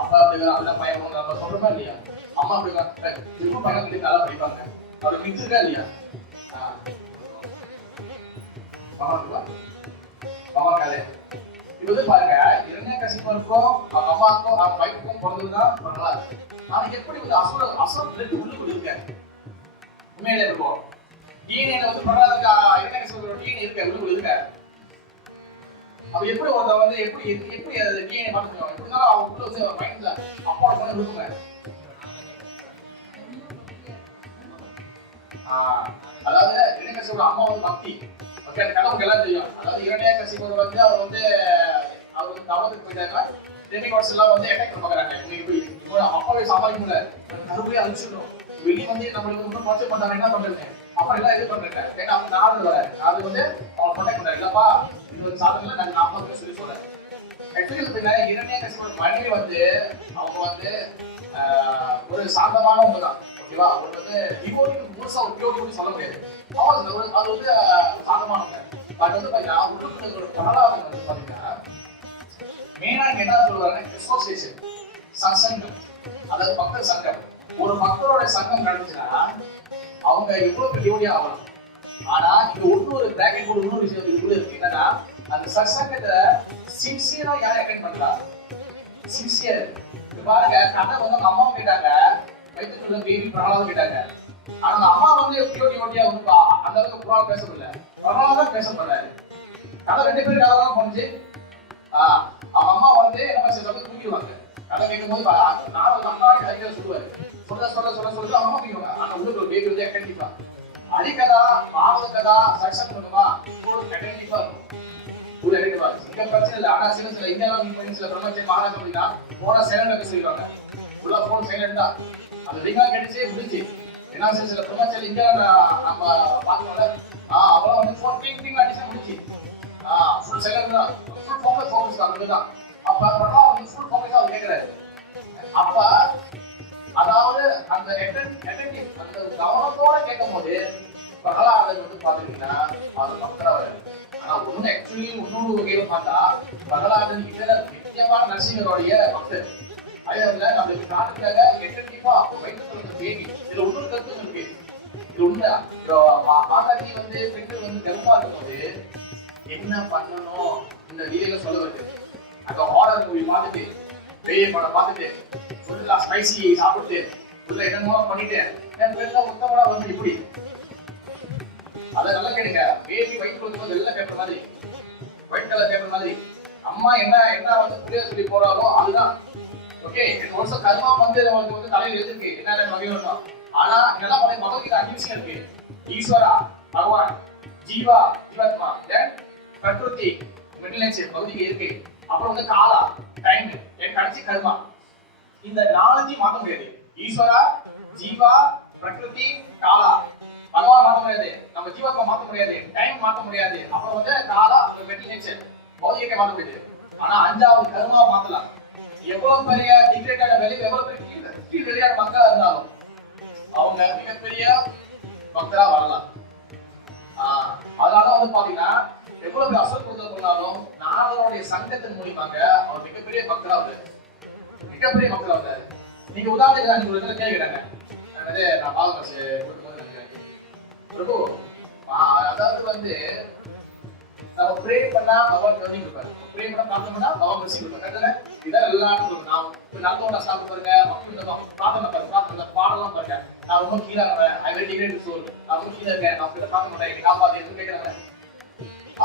அப்பா அப்படிங்கிற அந்த பையன் நம்ம சொல்றோமா இல்லையா? அம்மா அப்படிங்கிற திரும்ப பையன் கிட்ட நல்லா படிப்பாங்க. அவரு மிக்ஸுக்கா இல்லையா? பாமா கதை இது வந்து பாருங்க, இரண்டே கசிப்பருக்கும் அவங்க அம்மாவுக்கும் அவங்க வைஃப்க்கும் பிறந்ததுதான் பிரகலாத். ஆனா எப்படி வந்து அசுரம் பிளட் உள்ளுக்குள்ள இருக்க உண்மையிலே இருக்கும். டிஎன்ஏல வந்து பிரகலாதுக்கு இரண்டே கசிப்பரோட டிஎன்ஏ இருக்க உள்ளுக்குள்ள இருக்க. அப்ப எப்படி ஒருத்த வந்து எப்படி அது டிஎன்ஏ பார்த்துக்கணும்? எப்படினாலும் அவங்க உள்ள வந்து மைண்ட்ல அப்பாவோட பண்ண இருக்குங்க. அதாவது இரண்யகசிபோட அம்மா வந்து பக்தி. ஓகே, அந்த கதை எல்லாம் தெரியும். அதாவது இரண்யகசிபோர் வந்து அவர் வந்து தவத்துக்கு போயிட்டாங்க. டெமிகாட்ஸ் எல்லாம் வந்து அட்டாக் பண்ண பாக்குறாங்க. இப்போ அப்பாவே சமாளிக்க முடியல, கருவே அழிச்சிடும், வெளியே வந்து நம்மளுக்கு இன்னும் டார்ச்சர் பண்றாங்க, என்ன பண்றது? அப்புறம் எல்லாம் இது பண்றாங்க. ஏன்னா அப்ப நாடு வர அது வந்து அவன் ப்ரொடெக்ட் பண்றாரு. இல்லப்பா இது ஒரு சாதனை நான் அப்பா சொல்லி சொல்றேன். ஆக்சுவலி இரண்யகசிபோட மனைவி வந்து அவங்க வந்து ஒரு சாந்தமானவங்க தான். ஓகேவா? அவங்க வந்து டிவோட்டிக்கு முழுசா உபயோகம் சொல்ல முடியாது. அது வந்து சாந்தமானவங்க. பட் வந்து பாத்தீங்கன்னா உள்ளுக்குள்ள பிரகலாதன் வந்து பாத்தீங்கன்னா மெயினா என்ன சொல்லுவாங்க, அசோசியேஷன், சங்கம், அதாவது பக்தர் சங்கம். ஒரு பக்தரோட சங்கம் நடந்துச்சுன்னா அவங்க எவ்வளவு டிவோட்டியா ஆகலாம். ஆனா இங்க இன்னொரு பிராக்கெட் போர்டு இன்னொரு விஷயம் இதுக்குள்ள இருக்கு. என்னன்னா அந்த சத்சங்கத்தை சின்சியரா யாரை அட்டெண்ட் பண்றா? சின்சியர். பாருங்க, கதை வந்து அவங்க அம்மா கேட்டாங்க, வயிற்றுக்குள்ள பேபி பிரகலாதம் கேட்டாங்க. ஆனா அந்த அம்மா வந்து டிவோட்டியா வந்து அந்த அளவுக்கு புறால் பேச முடியல, பிரகலாதம் பேச போறாரு. கதை 2 பேரும் கதை தான் போனுச்சு. அவங்க அம்மா வந்து என்ன செய்வாங்க, தூக்கிடுவாங்க. கதை கேட்கும் போது நான் அம்மாடி அதிக சொல்லுவாரு, சொல்ல அம்மா தூக்கிடுவாங்க. ஆனா உள்ளுக்கு ஒரு பேபி வந்து அட்டென்டிவா அடிக்கதா பாவத கதா சக்சஸ் பண்ணுமா அட்டென்டிவா இருக்கும். ஒரு அட்டென்டிவா இங்க பிரச்சனை இல்லை. ஆனா சில இந்தியாவில் சில பிரம்மச்சரி மகாராஜா அப்படின்னா போனா சைலண்ட் சொல்லிடுவாங்க. உள்ள போன் சைலண்ட் தான். அந்த ரிங்கா கிடைச்சே முடிச்சு. ஏன்னா சில பிரம்மச்சரி இந்தியாவில் நம்ம பார்க்கணும்ல, அவ்வளவு வந்து போன் டிங் டிங் அடிச்சா முடிச்சு. ஃபுல் சைலண்ட் தான், ஃபுல் ஃபோக்கஸ் அந்த தான். அப்ப வந்து ஃபுல் ஃபோக்கஸா அவர் கேட்கிறாரு. அப்ப அதாவது அந்த அட்டென்டிவ் அந்த கவனத்தோட கேட்கும் போது பிரகலாதன் வந்து பாத்தீங்கன்னா அது பக்தரா வருது. ஆனா ஒண்ணு ஆக்சுவலி இன்னொரு வகையில பார்த்தா பிரகலாதன் இதர நித்தியமான நரசிங்கருடைய பக்தர். அதுல நம்மளுக்கு நாட்டுக்காக அட்டென்டிவா வயிற்றுல பேபி. இதுல இன்னொரு கருத்து இருக்கு. இது உண்மை. மாதாஜி வந்து பெண்கள் வந்து கர்ப்பமா இருக்கும் போது என்ன பண்ணணும் இந்த வீடியோல சொல்ல வருது. அந்த ஹாரர் மூவி பார்த்துட்டு பேய் படம் பார்த்துட்டு ஃபுல்லா ஸ்பைசி சாப்பிட்டு உள்ள என்னமோ பண்ணிட்டு என் பேர்ல உத்தமடா வந்து இப்படி அதை நல்லா கேளுங்க. பேபி வயிற்று வெள்ளை பேப்பர் மாதிரி, ஒயிட் கலர் பேப்பர் மாதிரி அம்மா என்ன வந்து புரிய சொல்லி போறாரோ அதுதான். ஓகே, ஒரு வருஷம் கர்மா வந்து நமக்கு வந்து தலையில் எழுதிருக்கு என்ன வகை வரணும். ஆனா இதெல்லாம் வந்து பகவத்கீதை 5 விஷயம் இருக்கு. ஈஸ்வரா, பகவான், ஜீவா, ஜீவாத்மா, தென் பிரகிருதி, மிடில் நேச்சர், பௌதிக இருக்கு. அப்புறம் வந்து காலா, டைம், என் கடைசி கர்மா. இந்த 4 மாத்த முடியாது. ஈஸ்வரா, ஜீவா, பிரகிருதி, காலா. பகவான் மாத்த முடியாது, நம்ம ஜீவாத்மா மாத்த முடியாது, டைம் மாத்த முடியாது. அப்புறம் வந்து காலா, மிடில் நேச்சர், பௌதிகத்தை மாத்த முடியாது. ஆனா 5வது கர்மா மாத்தலாம். எவ்வளவு பெரிய டிகிரேட்டான வெளியே எவ்வளவு பெரிய கீழ் வெளியான மக்களா இருந்தாலும் அவங்க மிகப்பெரிய பக்தரா வரலாம். அதனால வந்து பாத்தீங்கன்னா எவ்வளவு அசல் பண்ணாலும் நாங்களுடைய சங்கத்தின் மூலியமாக அவர் மிகப்பெரிய பக்தரா வந்தாரு, மிகப்பெரிய பக்தரா வந்தாரு. நீங்க உதாரணத்துக்கு நான் ஒரு இடத்துல கேட்கிறாங்க, நான் பாவகாசு கொடுக்கும்போது நினைக்கிறேன் பிரபு, அதாவது வந்து நம்ம ப்ரே பண்ணா பகவான் கவனி கொடுப்பாரு, ப்ரே பண்ணா பிரார்த்தனை பண்ணா பகவான் மெர்சி கொடுப்பாரு. கரெக்டானே? இதான் எல்லாரும் சொல்லுவோம். நான் இப்போ நடத்தோட ஸ்டாப் பாருங்க, மக்கள் பிரார்த்தனை பாருங்க, பிரார்த்தனை பாடலாம் பாருங்க. நான் ரொம்ப கீழே ஐ வெரி டிகிரேட் சோல், நான் ரொம்ப கீழே இருக்கேன், நான் கிட்ட பிரார்த்தனை பண்ணேன், காப்பாத்து எதுவும் கேட்கறாங்க.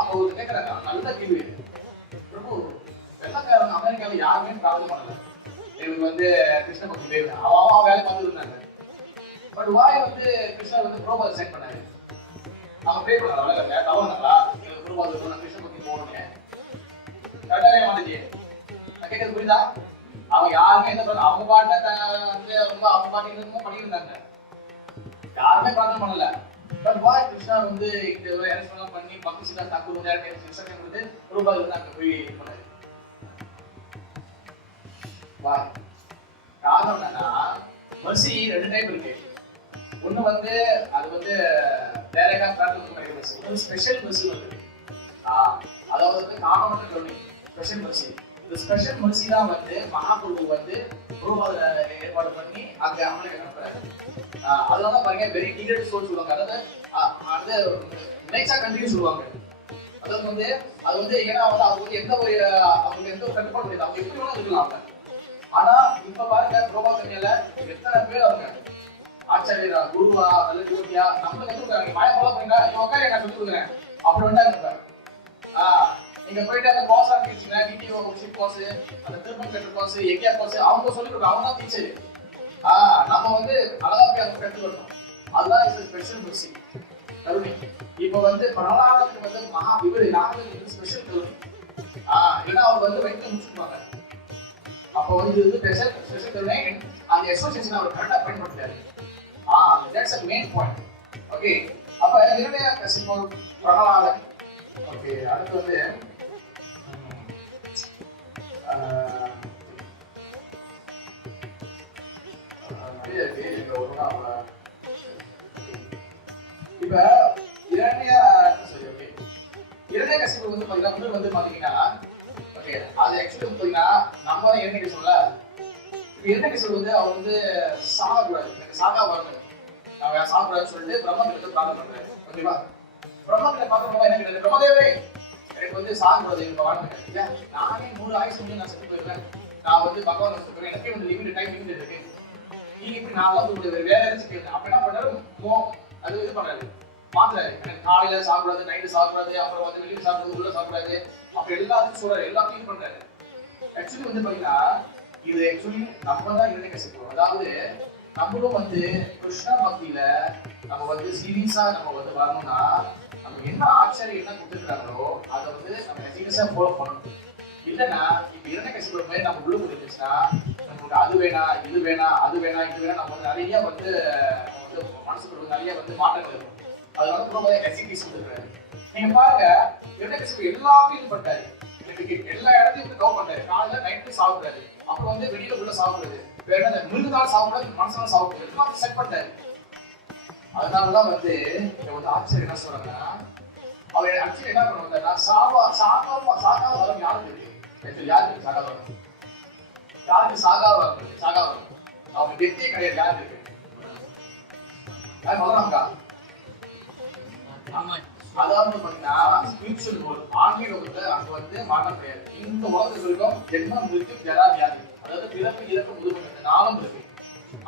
அப்போ ஒரு கேட்கறாங்க, நல்ல கேள்வி பிரபு, வெள்ளக்காரங்க அமெரிக்காவில் யாருமே பிரார்த்தனை பண்ணல, இவங்க வந்து கிருஷ்ண பக்தி பேர் அவன் வேலை பார்த்துட்டு இருந்தாங்க. பட் வாய் வந்து கிருஷ்ணர் வந்து ப்ரோபால் சென்ட் பண்ணாரு. அவங்க ப்ரே பண்ணாங்க, வளர்க்கல தவறுங்களா எங்களுக்கு ப்ரோபால் இருக்கணும், கிருஷ்ண பக்தி போகணுங்க. கரெக்டாக வந்துச்சு. நான் கேட்கறது புரியுதா? அவங்க யாருமே எந்த அவங்க பாட்டுல வந்து ரொம்ப அவங்க பாட்டு என்னமோ பண்ணியிருந்தாங்க, யாருமே பிரார்த்தனை பண்ணல. பட் வாய் கிருஷ்ணா வந்து இந்த அரேஞ்ச்மெண்ட் பண்ணி பக்தி சிதா தாக்கூர் வந்து இன்ஸ்ட்ரக்ஷன் கொடுத்து ப்ரோபால் வந்து அங்கே போய் பண்ணாரு. வாய் காரணம் என்னன்னா மெர்சி 2 டைப் இருக்கு. ஒண்ணு வந்து அது வந்து டைரக்டா பிரார்த்தனை பண்ணுற மெர்சி, ஒரு ஸ்பெஷல் மெர்சி இருக்கு. அதாவது வந்து காமன் கருணை, ஸ்பெஷல் மெர்சி. இந்த ஸ்பெஷல் மெர்சி தான் வந்து மகாபிரபு வந்து ப்ரோபால் ஏற்பாடு பண்ணி அங்க அமலுக்கு அனுப்புறாரு. அதனால பாருங்க வெரி டிகிரேட் சோல் சொல்லுவாங்க, அதாவது அது நேச்சா கண்ட்ரி சொல்லுவாங்க. அதாவது வந்து அது வந்து ஏன்னா வந்து அவங்களுக்கு எந்த ஒரு கட்டுப்பாடு கிடையாது, அவங்க எப்படி வேணா இருக்கலாம். ஆனா இப்ப பாருங்க ப்ரோபால் கண்ணியில எத்தனை பேர் அவங்க ஆச்சாரியரா, குருவா, அல்லது ஜோதியா நம்மளுக்கு கற்றுக்கிறாங்க. மாய ஃபாலோ பண்ணுங்க, உட்கார நான் சொல்லி கொடுக்குறேன் அப்படி வந்தாங்க. நீங்க போயிட்டு அந்த கோர்ஸ் ஆரம்பிச்சீங்க, டிடிஓ ஒர்க்ஷிப் கோர்ஸ், அந்த திருப்பம் கட்டுற கோர்ஸ், எக்கியா கோர்ஸ் அவங்க சொல்லி கொடுக்குறாங்க, அவங்க தான் டீச்சர். நம்ம வந்து அழகா போய் அவங்க கற்றுக்கணும். அதுதான் இஸ் ஸ்பெஷல் மெர்சி, கருணை. இப்ப வந்து பிரகலாதனுக்கு வந்து மகா விவரி நாகனுக்கு ஸ்பெஷல் கருணை. ஏன்னா அவர் வந்து வயிற்று முடிச்சுப்பாங்க. அப்ப வந்து இது ஸ்பெஷல் கருணை அந்த அசோசியேஷன் அவர் கரெக்டா பயன்படுத்தாரு. That's a main point. Okay, அப்ப இரண்யகசிபு பிரகலாதன். ஓகே, அடுத்து வந்து இப்ப இரண்யகசிபு வந்து பாத்தீங்கன்னா வந்து பாத்தீங்கன்னா ஓகே, அது ஆக்சுவலி வந்து பாத்தீங்கன்னா நம்ம தான் இரண்யகசிபுல இரண்யகசிபு வந்து அவர் வந்து சாகக்கூடாது, எனக்கு சாகா வரணும், நான் சாகக்கூடாதுன்னு சொல்லிட்டு பிரம்மகிட்ட பிரார்த்தனை பண்றாரு. ஓகேவா, பிரம்மகிட்ட பார்க்கணும் என்ன கிடையாது, பிரம்மதேவே எனக்கு வந்து சாகக்கூடாது, எனக்கு வாழணும் இல்லையா, நானே 100 ஆயுசு வந்து நான் செத்து போயிருக்கேன், நான் வந்து பகவான் செத்துக்கிறேன், எனக்கே வந்து லிமிட் டைம் லிமிட் இருக்கு, நீங்க இப்படி நான் வந்து வேற ஏதாச்சும் கேட்குறேன். அப்ப என்ன பண்றாரு, அது இது பண்றாரு, மாத்துறாரு. எனக்கு காலையில சாப்பிடாது, நைட்டு சாப்பிடாது, அப்புறம் வந்து வெளியே சாப்பிடாது, உள்ள சாப்பிடாது, அப்ப எல்லாத்தையும் சொல்றாரு, எல்லாத்தையும் பண்றாரு. ஆக்சுவலி வந்து பாத்தீங்கன்னா இது ஆக்சுவலி நம்ம தான் இரண்யகசிபு. அதாவது நம்மளும் வந்து கிருஷ்ண பக்தியில நம்ம வந்து சீரியஸா நம்ம வந்து வரணும்னா நம்ம என்ன ஆச்சரியம் என்ன கொடுத்துருக்காங்களோ அதை வந்து நம்ம சீரியஸா ஃபாலோ பண்ணணும். இல்லைன்னா இப்ப இரண்யகசிபு மாதிரி நம்ம உள்ள இருந்துச்சுன்னா நமக்கு அது வேணா இது வேணா அது வேணா இது வேணா நம்ம வந்து நிறைய வந்து மனசுக்குள்ள நிறைய வந்து மாற்றங்கள் இருக்கும். அதனால ரொம்ப ரெசிபிஸ் கொடுத்துருக்காரு. நீங்க பாருங்க, இரண்யகசிபு எல்லாத்தையும் பண்றாரு, எல்லா இடத்தையும் கவர் பண்றாரு. காலையில நைட்டு சாப்பிடுறாரு, அப்புறம் வந்து வெளியில உள்ள சாப்பிடுறது, வேற என்ன மிருகத்தால சாப்பிடுறது, மனசால சாப்பிடுறது, எல்லாம் செட் பண்றாரு. அதனாலதான் வந்து இங்க வந்து ஆச்சரியம் என்ன சொல்றாங்கன்னா, அவர் ஆக்சுவலி என்ன பண்ணுவாங்கன்னா சாகா வரம் யாருக்கு இருக்கு, யாருக்கு சாகா வரம், யாருக்கு சாகா வரம் அவங்க டெத்தே கிடையாது, யாருக்கு இருக்கு முதலாம்க்கா. அதாவது பாத்தீங்கன்னா ஸ்பிரிச்சுவல் வேர்ல்ட், ஆன்மீக உலகத்துல அங்க வந்து மாற்றம் கிடையாது. இந்த உலகத்துல இருக்கும் ஜென்மம் மிருத்யு ஜரா வியாதி, அதாவது பிறப்பு இறப்பு முதுமை இந்த நாளும் இருக்கு.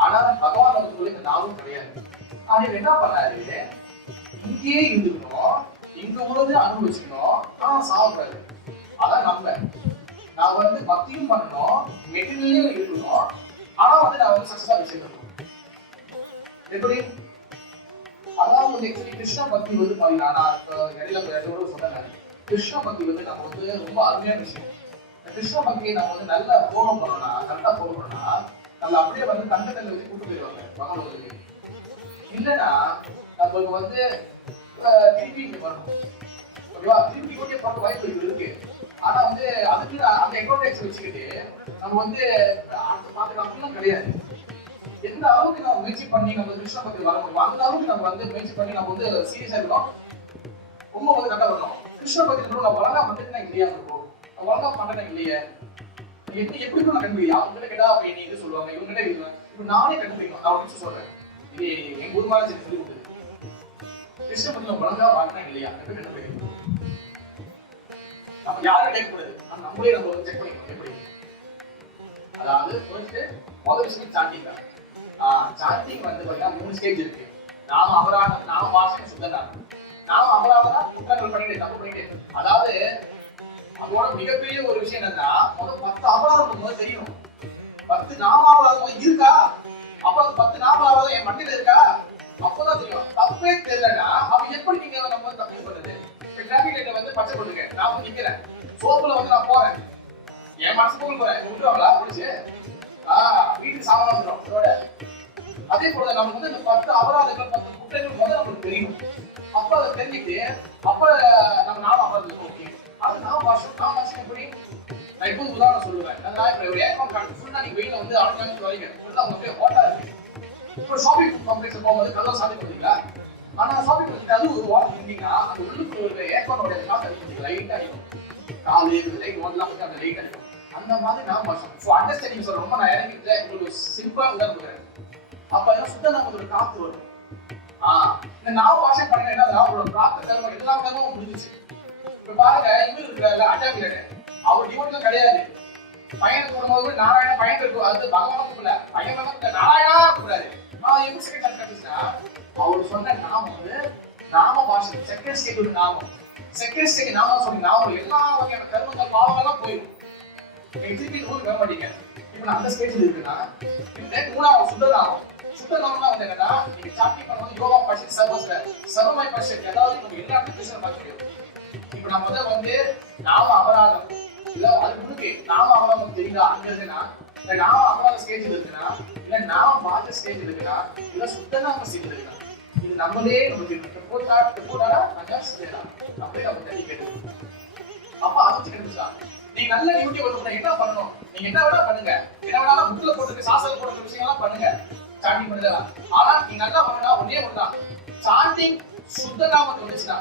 ஆனா பகவான் உலகத்துல இந்த நாளும் கிடையாது. ஆனா என்ன பண்ணாரு, இங்கேயே இருந்துக்கணும், இங்க உள்ளதை அனுபவிச்சுக்கணும், ஆனா சாப்பிடாது. அதான் நான் வந்து பக்தியும் பண்ணணும், மெட்டீரியலும் இருக்கணும், ஆனா வந்து நான் வந்து சக்சஸா விஷயம் எப்படி. அதாவது கிருஷ்ண பக்தி வந்து பாத்தீங்கன்னா நான் இடையில சொன்னேன், கிருஷ்ண பக்தி வந்து நம்ம வந்து ரொம்ப அருமையான விஷயம். கிருஷ்ண பக்தியை நம்ம வந்து நல்லா ஃபாலோ பண்ணோம்னா, கரெக்டா ஃபாலோ பண்ணோம்னா நம்ம அப்படியே வந்து தங்கத்தில் வச்சு கூட்டு போயிடுவாங்க பகவானுக்கு. இல்லைன்னா நம்மளுக்கு வந்து திருப்பி இங்க வரணும், ஓகேவா, திருப்பி கூட பார்க்க வாய்ப்பு இருக்கு. ஆனா வந்து அதுக்கு அந்த எக்கோடெக்ஸ் வச்சுக்கிட்டு நம்ம வந்து அடுத்த பார்த்துக்கலாம் அப்படிலாம் கிடையாது. எந்த அளவுக்கு நம்ம முயற்சி பண்ணி நம்ம கிருஷ்ண பக்தி வர முடியும் அந்த அளவுக்கு நம்ம வந்து முயற்சி பண்ணி நம்ம வந்து சீரியஸா இருக்கணும், ரொம்ப வந்து கரெக்டா வரணும். கிருஷ்ண பக்தி நான் ஒழுங்கா வந்துட்டு நான் இல்லையா இருக்கும், ஒழுங்கா பண்றேன் இல்லையே, எப்படி நான் கண்டுபிடிக்கலாம், அவங்க கேட்டா அப்ப நீ இது சொல்லுவாங்க, இவங்க கிட்ட இருக்காங்க, இப்ப நானே கண்டுபிடிக்கணும் அப்படின்னு சொல்றேன். இது எங்க ஊர் மாதிரி சொல்லி கொடுக்குது. கிருஷ்ண பக்தி ஒழுங்கா வாழ்றேன் இல்லையா எப்படி கண்டுபிடிக்கணும், நம்ம யாரும் கேட்கக்கூடாது, நம்மளே நம்ம செக் பண்ணிக்கணும். எப்படி, அதாவது முதல் விஷயம் சாண்டிங் தான். சாண்டிங் வந்து பாத்தீங்கன்னா 3 ஸ்டேஜ் இருக்கு. நாம அபராதம், நாம வாசனை, சுத்தநாமம். நாம அபராதம் குற்றங்கள் பண்ணிட்டு தப்பு பண்ணிட்டு, அதாவது அதோட மிகப்பெரிய ஒரு விஷயம் என்னன்னா முதல் 10 அபராதம் முதல்ல தெரியணும். 10 நாம அபராதம் இருக்கா, அப்ப 10 நாம அபராதம் என் மண்ணில இருக்கா, அப்பதான் தெரியும். தப்பே தெரியலன்னா அவன் எப்படி நீங்க நம்ம வந்து தப்பு பண்றது. இப்ப டிராபிக் லைட்ல வந்து பச்சை போட்டுருக்கேன், நான் வந்து நிக்கிறேன், சோப்புல வந்து நான் போறேன், என் மனசு போக போறேன், விட்டுருவாங்களா முடிச்சு வீட்டுக்கு சாமான் வந்துடும். அதே போல நமக்கு வந்து இந்த 10 அபராதங்கள் 10 குற்றங்கள் முதல்ல நமக்கு தெரியும். அப்ப அதை தெரிஞ்சுட்டு அப்ப நம்ம நாம அபராதம் ஓகே, அது நான் வாசம் எப்படி. நான் இப்போ உதாரணம் சொல்லுவேன், நான் இப்ப ஒரு ஏக்கம் கார்டு ஃபுல்லா நீங்க வெயில வந்து ஆர்கானிக் வரீங்க, ஃபுல்லா உங்களுக்கு ஹாட்டா இருக்கு. இப்போ ஷாப்பிங் காம்ப்ளெக்ஸ் போகும்போது கல்லா சாப்பிட்டு போறீங்களா, ஆனா ஷாப்பிங் கல்லு ஒரு வாட்டர் இருந்தீங்கன்னா அந்த உள்ளுக்கு ஒரு ஏக்கனோட காசு அடிக்கும், லைட் ஆகிடும், காலு லைட் ஒன்லாம் வந்து அந்த லைட் அடிக்கும். அந்த மாதிரி நான் வாசம் அண்டர்ஸ்டாண்டிங் சொல்றேன். ரொம்ப நான் இறங்கிட்டு உங்களுக்கு சிம்பிளா உதாரணம் கொடுக்குறேன். அப்ப சுத்தநாமத்தோட காத்து வரும். இந்த நாம வாஷன் பண்ண என்ன அவரோட பிரார்த்த கர்மம் எல்லா கர்மமும் முடிஞ்சிச்சு. இப்ப பாருங்க, இவரு இருக்கிற அட்டாபிரேட் அவர் டிவோட்டிலாம் கிடையாது. பையன் கூடும்போது நாராயண பையன் இருக்கும், அது பகவான் கூப்பிடல, பையன் வந்து நாராயணா கூப்பிடாரு. எப்படி செகண்ட் சான்ஸ் கிடைச்சுன்னா அவர் சொன்ன நாமம் வந்து நாம வாஷன் செகண்ட் ஸ்டேஜ் ஒரு நாமம். செகண்ட் ஸ்டேஜ் நாம சொல்லி நாமம் எல்லா வகையான கர்மங்கள் பாவங்கள்லாம் போயிடும். திருப்பி நூறு வர மாட்டீங்க. இப்ப நான் அந்த ஸ்டேஜ்ல இருக்குன்னா இந்த 3வது சுத்தநாமம். சுத்தநாமம்னா வந்து என்னன்னா நீங்க சாப்பிட்டு பண்ணும்போது யோகா பட்ச சர்வமய பட்ச, அதாவது நம்ம எல்லா பிசினஸ் பார்க்க முடியும். இப்ப நம்ம வந்து நாம அபராதம் இல்ல அது முழுக்க நாம அவனுக்கு தெரியுதா அங்க இருக்குன்னா, இல்ல நாம அவனோட ஸ்டேஜ்ல இருக்குன்னா, இல்ல நாம பார்த்த ஸ்டேஜ்ல இருக்குன்னா, இல்ல சுத்தநாம ஸ்டேஜ்ல இருக்குன்னா, இது நம்மளே நமக்கு போட்டாடா அங்க செய்யலாம் அப்படியே நம்ம தண்ணி கேட்டு அப்ப அது கிடைச்சா நீங்க நல்ல டியூட்டி வந்து என்ன பண்ணணும், நீங்க என்ன வேணா பண்ணுங்க, என்ன வேணாலும் புக்ல போட்டுருக்கு சாஸ்திரம் போட்டுருக்க விஷயங்கள்லாம் பண்ணுங்க, சாண்டிங் பண்ணுதலாம். ஆனா நீங்க நல்லா பண்ணா ஒன்னே ஒண்ணுதான், சாண்டிங் சுத்தநாமம் வந்துச்சுன்னா,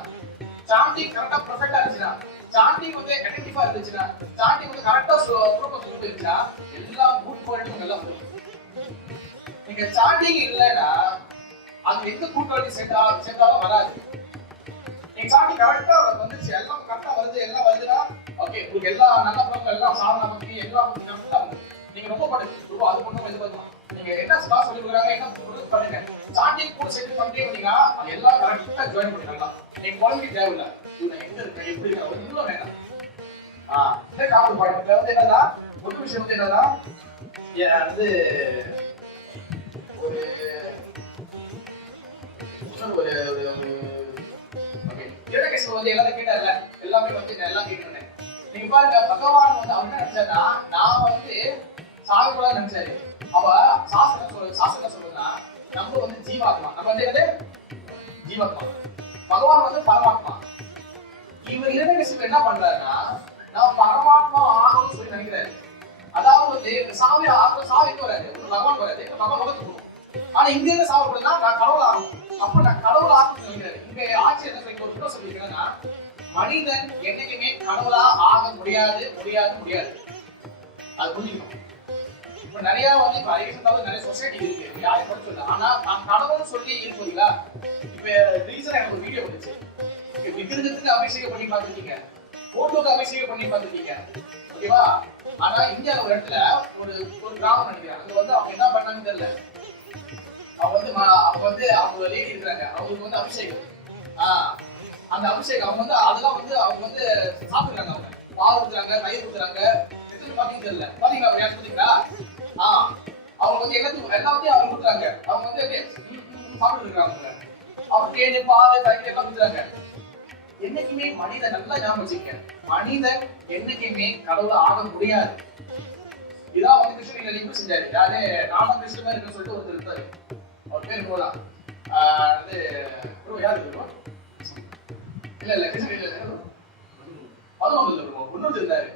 சாண்டிங் கரெக்டா பெர்ஃபெக்ட்டா இருந்துச்சுன்னா, சாண்டிங் வந்து எஃபெக்டிவா இருந்துச்சுன்னா, சாண்டிங் வந்து கரெக்டா ப்ரோபோஸ் இருந்துச்சுன்னா, எல்லா குட் குவாலிட்டியும் எல்லாம் வந்துடும். நீங்க சாண்டிங் இல்லைன்னா அது எந்த குட் குவாலிட்டி சேர்த்தாலும் வராது. நீங்க சாண்டிங் கரெக்டா வந்துச்சு, எல்லாம் கரெக்டா வருது, எல்லாம் வருதுன்னா ஓகே, உங்களுக்கு எல்லா நல்ல பழக்கம் எல்லாம் சாதனை பத்தி எல்லாம் பத்தி கரெக்டா வந்து நீங்க ரொம்ப பண்ணுங்க, அது பண்ணுவோம் இது பண்ணுவோம். நீங்க என்ன கிளாஸ் சொல்லி கொடுக்குறாங்க என்ன பண்ணுங்க, சாண்டிங் கூட சேர்த்து பண்ணிட்டே வந்தீங்கன்னா அது எல்லாம் கரெக்டா ஜாயின் பண்ணிடலாம். நீங்க குழந்தைக்கு தேவையில்லை எங்க இருக்க எப்படி இருக்க ஒன்றும் வேண்டாம். இதே காப்பு பாயிண்ட் வந்து என்னன்னா ஒரு விஷயம் வந்து என்னன்னா வந்து ஒரு இரண்டகேசு வந்து எல்லாரும் கேட்டார்ல, எல்லாமே வந்து எல்லாம் கேட்கணும். நீங்க பாருங்க பகவான் வந்து அவர் என்ன நினைச்சாருன்னா, நான் வந்து சாகக்கூடாதுன்னு நினைச்சாரு. அவ சாஸ்திரம் சொல்லுன்னா நம்ம வந்து ஜீவாத்மா, நம்ம வந்து என்னது ஜீவாத்மா, பகவான் வந்து பரமாத்மா. இவர் இரண்டகேசு என்ன பண்றாருன்னா நான் பரமாத்மா ஆகணும்னு சொல்லி நினைக்கிறாரு. அதாவது வந்து சாமி எங்க வராது, பகவான் வராது, பகவான் உலகத்துக்கு போகணும். ஆனா இங்க இருந்து சாப்பிடுறதுனா நான் கடவுள் ஆகணும், அப்ப நான் கடவுள் ஆகணும்னு நினைக்கிறேன். இங்க ஆட்சி என்ன ஒரு விட சொல்லியிருக்கேன்னா, மனிதன் என்னைக்குமே கடவுளா ஆக முடியாது முடியாது முடியாது, அது புரிஞ்சுக்கணும். இப்ப நிறைய வந்து இப்ப அறிவிச்சாலும் நிறைய சொசைட்டி இருக்கு, யாரும் படிச்சு இல்லை, ஆனா நான் கடவுள்னு சொல்லி இருக்குங்களா. இப்ப ரீசனா எனக்கு ஒரு வீடியோ வந்துச்சு, விக்கிரகத்துக்கு அபிஷேகம் பண்ணி பார்த்துருக்கீங்க, போட்டோக்கு அபிஷேகம் பண்ணி பார்த்துருக்கீங்க, ஓகேவா. ஆனா இந்தியாவில் ஒரு இடத்துல ஒரு கிராமம் நினைக்கிறேன், அங்க வந்து அவங்க என்ன பண்ணாங்கன்னு தெரியல. அவங்க வந்து அவங்க லேடி இருக்கிறாங்க, அவங்களுக்கு வந்து அபிஷேகம், அந்த அபிஷேகம் அவங்க வந்து அதெல்லாம் வந்து அவங்க வந்து சாப்பிடுறாங்க, அவங்க பால் ஊத்துறாங்க, தயிர் ஊத்துறாங்க, பாத்தீங்க தெரியல, பாத்தீங்களா யாரும் பாத்தீங்களா. அவங்க வந்து எல்லாத்தையும் அவங்க ஊத்துறாங்க, அவங்க வந்து சாப்பிட்டு இருக்காங்க, அவங்க தேனு பால் தயிர் எல்லாம் ஊத்துறாங்க. என்னைக்குமே மனிதன் நல்லா ஞாபகம் வச்சுக்க, மனிதன் என்னைக்குமே கடவுளா ஆக முடியாது. இதான் வந்து கிருஷ்ணகிரியில லிங்க் செஞ்சாரு, யாரு நானும் கிருஷ்ணமா இருக்குன்னு சொல்லிட்டு ஒருத்தர் இருப்பாரு, அவர் பேர் போலாம் வந்து யாரு இருக்கும் இல்ல கிருஷ்ணகிரியில பதினொன்று இருக்கும் ஒன்னு இருந்தாரு.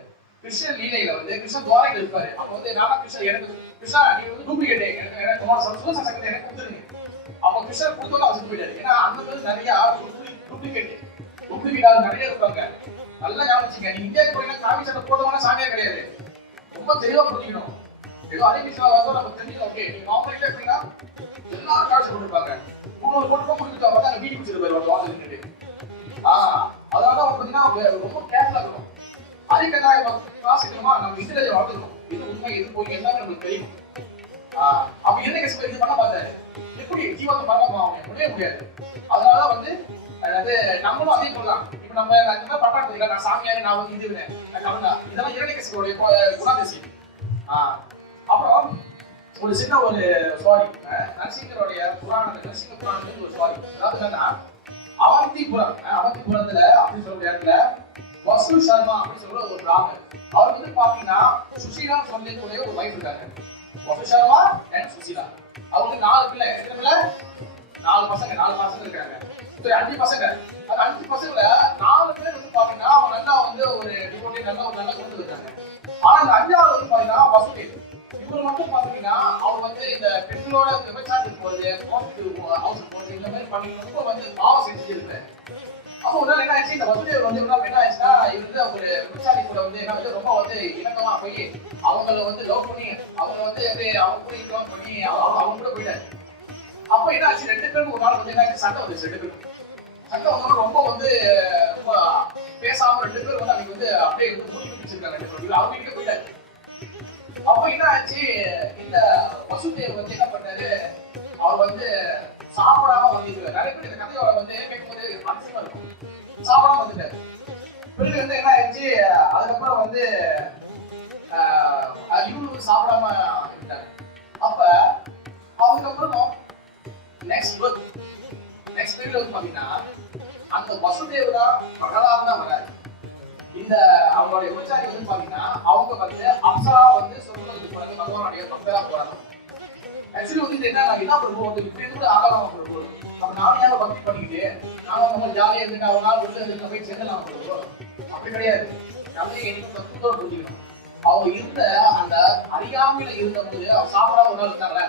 கிருஷ்ணன் லீலையில வந்து கிருஷ்ணன் துவாரையில இருப்பாரு. அப்ப வந்து நானா கிருஷ்ணன் எனக்கு கிருஷ்ணா நீங்க வந்து டூப்ளிகேட் எனக்கு சங்கத்தை எனக்கு கொடுத்துருங்க. அப்ப கிருஷ்ணன் கொடுத்தோன்னு அவர் போயிட்டாரு. ஏன்னா அந்த மாதிரி நிறைய டூப்ளிகேட் ஆள் நிறைய இருப்பாங்க. நல்லா ஞாபகம் நீங்க இந்தியாவுக்கு போறீங்கன்னா காவி சட்டை போட்டவங்க சாமியா கிடையாது, ரொம்ப தெளிவா புரிஞ்சுக்கணும். ஏதோ அதே கிருஷ்ணா வந்து நம்ம தெரிஞ்சுக்கணும். ஓகே நீங்க ஆப்பரேட்டர் எப்படின்னா எல்லாரும் காசு போட்டுருப்பாங்க, 300 கோடி கொடுத்துட்டு பார்த்தா வீடு குடிச்சிட்டு போயிருவாங்க வாசல். அதனால பாத்தீங்கன்னா ரொம்ப கேர்ஃபுல்லா இருக்கணும். அதுக்கு காசுக்கணுமா நம்ம இதுல வளர்க்கணும், இது உண்மை இது போய் எல்லாமே நமக்கு தெரியும். அப்ப என்ன கேஸ் இது பண்ண பார்த்தாரு, எப்படி ஜீவத்தை பண்ணலாமா முடிய முடியாது. அதனால வந்து அதாவது நம்மளும் அதே போடலாம். இப்ப நம்ம இந்த பண்றாங்க, நான் சாமியாரு நான் வந்து இது கவர்னா இதெல்லாம் இரண்டகேசனுடைய குணாதிசயம். அப்புறம் ஒரு சின்ன ஒரு ஸ்டாரி, நரசிங்கருடைய நரசிங்க புராணத்துல ஒரு ஸ்டாரி. அதாவது என்னன்னா அவந்திபுரத்துல அப்படின்னு சொல்ற இடத்துல வசு சர்மா அப்படின்னு சொல்ற ஒரு பிராமணர், அவர் வந்து பாத்தீங்கன்னா சுசீலா சொல்லக்கூடிய ஒரு வைஃப் இருக்காங்க. வசு சர்மா அண்ட் சுசீலா, அவங்களுக்கு 4 பிள்ளை, 4 பசங்க இருக்காங்க. 5 பசங்க, அந்த 5 பசங்கல 4 பேர் வந்து பாத்தீங்கன்னா அவங்க நல்லா வந்து ஒரு டிவோட்டி நல்லா கொண்டு வந்தாங்க. ஆனா அந்த 5ஆவது வந்து பாத்தீங்கன்னா வசுதேவ், இவர் மட்டும் பாத்தீங்கன்னா அவங்க வந்து இந்த பெண்களோட விபச்சாரத்துக்கு போறது, ஹவுஸ் போறது, இந்த மாதிரி பண்ணி ரொம்ப வந்து பாவம் செஞ்சுட்டு இருக்காரு. அப்போ ஒரு நாள் என்ன ஆச்சு, இந்த வசுதேவர் வந்து என்ன ஆச்சுன்னா இருந்து ஒரு விபச்சாரி கூட வந்து என்ன வந்து ரொம்ப வந்து இணக்கமா போய் அவங்கள வந்து லவ் பண்ணி அவங்க வந்து எப்படி அவங்க கூட இருக்கலாம் பண்ணி அவங்க கூட போயிட்டாரு. அப்போ என்ன ஆச்சு, 2 பேரும் ஒரு நாள் வந்து என்ன ஆச்சு சண்டை வந்துச்சு. 2 பேரும் சண்டை வந்தோம்னா ரொம்ப வந்து ரொம்ப பேசாம 2 பேரும் வந்து அன்னைக்கு வந்து அப்படியே வந்து மூடி பிடிச்சிருக்காங்க. 2 பேரும் அவங்க வீட்டுக்கு போயிட்டாரு. அப்ப என்ன ஆச்சு, இந்த வசுதேவ் வந்து என்ன பண்ணாரு, அவர் வந்து சாப்பிடாம வந்து நிறைய பேர் இந்த கதையோட வந்து கேட்கும்போது அதிசயமா இருக்கும், சாப்பிடாம வந்துட்டாரு. பிறகு வந்து என்ன ஆயிடுச்சு, அதுக்கப்புறம் வந்து இவரு சாப்பிடாம இருந்தாரு. அப்ப அதுக்கப்புறம் நெக்ஸ்ட் பீரியட் வந்து பாத்தீங்கன்னா அந்த வசுதேவ் தான் பிரகலாதன் தான் வராரு. இந்த அவங்களுடைய விபச்சாரி வந்து பாத்தீங்கன்னா அவங்க வந்து அப்சரா வந்து சொர்க்கத்துக்கு போறாங்க, பகவானுடைய பக்தரா போறாங்க. ஆக்சுவலி வந்து இது என்ன பிரபு வந்து இப்படி கூட ஆகலாம் பிரபு, அப்ப நானும் ஏன் பக்தி பண்ணிக்கிட்டு நானும் நம்ம ஜாலியா இருந்துட்டு அவங்க நாள் விட்டு இருந்து போய் சேர்ந்துலாம் பிரபு. அப்படி கிடையாது. கதையை எனக்கு தத்துவத்தோட புரிஞ்சுக்கணும். அவங்க இருந்த அந்த அறியாமையில இருந்தபோது அவங்க சாப்பிடாம ஒரு நாள் இருந்தாங்களே,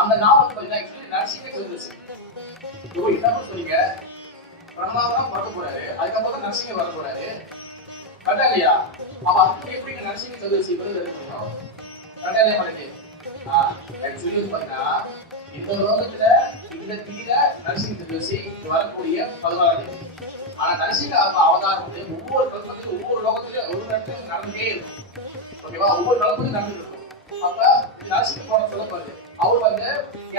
அந்த நாள் வந்து பாத்தீங்கன்னா ஆக்சுவலி நரசிங்க சொல்லிச்சு. இப்போ என்ன சொன்னீங்க, பிரகலாதான் பிறக்க போறாரு, அதுக்கப்புறம் தான் நரசிங்க வர போறாரு, கரெக்டா இல்லையா? அப்ப அதுக்கு எப்படி நரசிங்க சதுர்த்தி வந்து இருக்கணும், கரெக்டா இல்லையா மலைக்கு? ஆக்சுவலி வந்து பாத்தீங்கன்னா இந்த லோகத்துல இந்த தீர நரசிங்க சதுர்த்தி வரக்கூடிய 16 தேதி. ஆனா நரசிங்க அவதாரம் வந்து ஒவ்வொரு கல்பத்திலும் ஒவ்வொரு லோகத்திலும் ஒரு இடத்துல நடந்துட்டே இருக்கும். ஓகேவா? ஒவ்வொரு கல்பத்திலும் நடந்துட்டு இருக்கும். அப்ப நரசிங்க போன சொல்லப்படுது, அவர் வந்து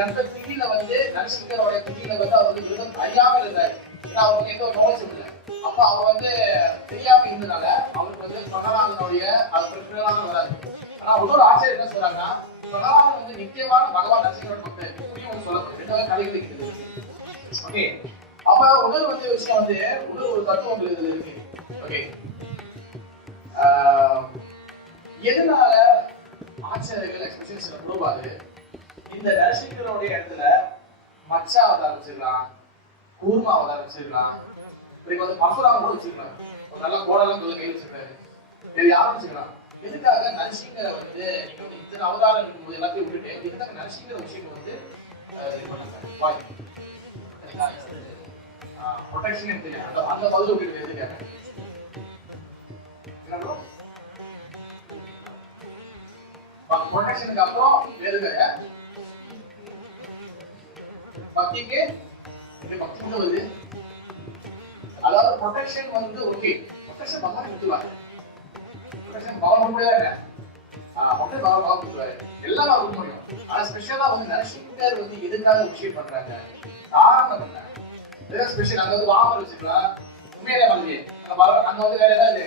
எந்த திதியில வந்து நரசிங்கரோட திதியில வந்து அவர் வந்து விரதம் அறியாமல் இருந்தாரு. ஏன்னா அவருக்கு எந்த ஒரு நோய்ஸும் இல்லை. அப்ப அவர் வந்து தெரியாம இருந்தனால அவருக்கு வந்து பிரகலாதனுடைய அது பிரகலாதம் வராது. ஆனா ஒரு ஆச்சரியம் என்ன சொல்றாங்கன்னா, பிரகலாதன் வந்து நிச்சயமான பகவான் நரசிங்கரோட பக்தர் இப்படியும் வந்து சொல்லப்படுது. ரெண்டு கதைகள் இருக்குது. ஓகே, அப்ப உடல் வந்து விஷயம் வந்து உடல் ஒரு தத்துவம் இதுல இருக்கு. ஓகே, எதனால ஆச்சாரியர்கள் எக்ஸ்பிரஷன் சில குருவாரு இந்த நரசிங்கருடைய இடத்துல மச்ச அவதாரம் வச்சிருக்கலாம், கூர்மா அவதாரம் வச்சிருக்கலாம், இப்படி வந்து பரசுராம கூட வச்சிருக்கலாம், ஒரு நல்ல கோடெல்லாம் சொல்ல கையில் வச்சிருக்காரு, வேறு யாரும் வச்சுக்கலாம். எதுக்காக நரசிங்கரை வந்து நீங்க வந்து இத்தனை அவதாரம் இருக்கும்போது எல்லாத்தையும் விட்டுட்டு எதுக்காக நரசிங்கர விஷயம் வந்து இது பண்ணாங்க? ப்ரொடெக்ஷன் தெரியும், அந்த பதில் விட்டு எதுக்காக ப்ரொடெக்ஷனுக்கு அப்புறம் எதுக்காக பக்திக்கு பக்தி கூட வருது. அதாவது ப்ரொடெக்ஷன் வந்து ஓகே, ப்ரொடெக்ஷன் பகவான் கொடுத்துருவாரு, ப்ரொடெக்ஷன் பகவான் கூட ப்ரொடெக்ட் பகவான் கொடுத்துருவாரு, எல்லாரும் கொடுக்க முடியும். ஆனா ஸ்பெஷலா வந்து நரசிங்கர் வந்து எதுக்காக விஷயம் பண்றாங்க, காரணம் என்ன? ஏதாவது ஸ்பெஷல் அங்க வந்து வாமர் வச்சுக்கலாம், உண்மையிலே வந்து அங்க வந்து வேற ஏதாவது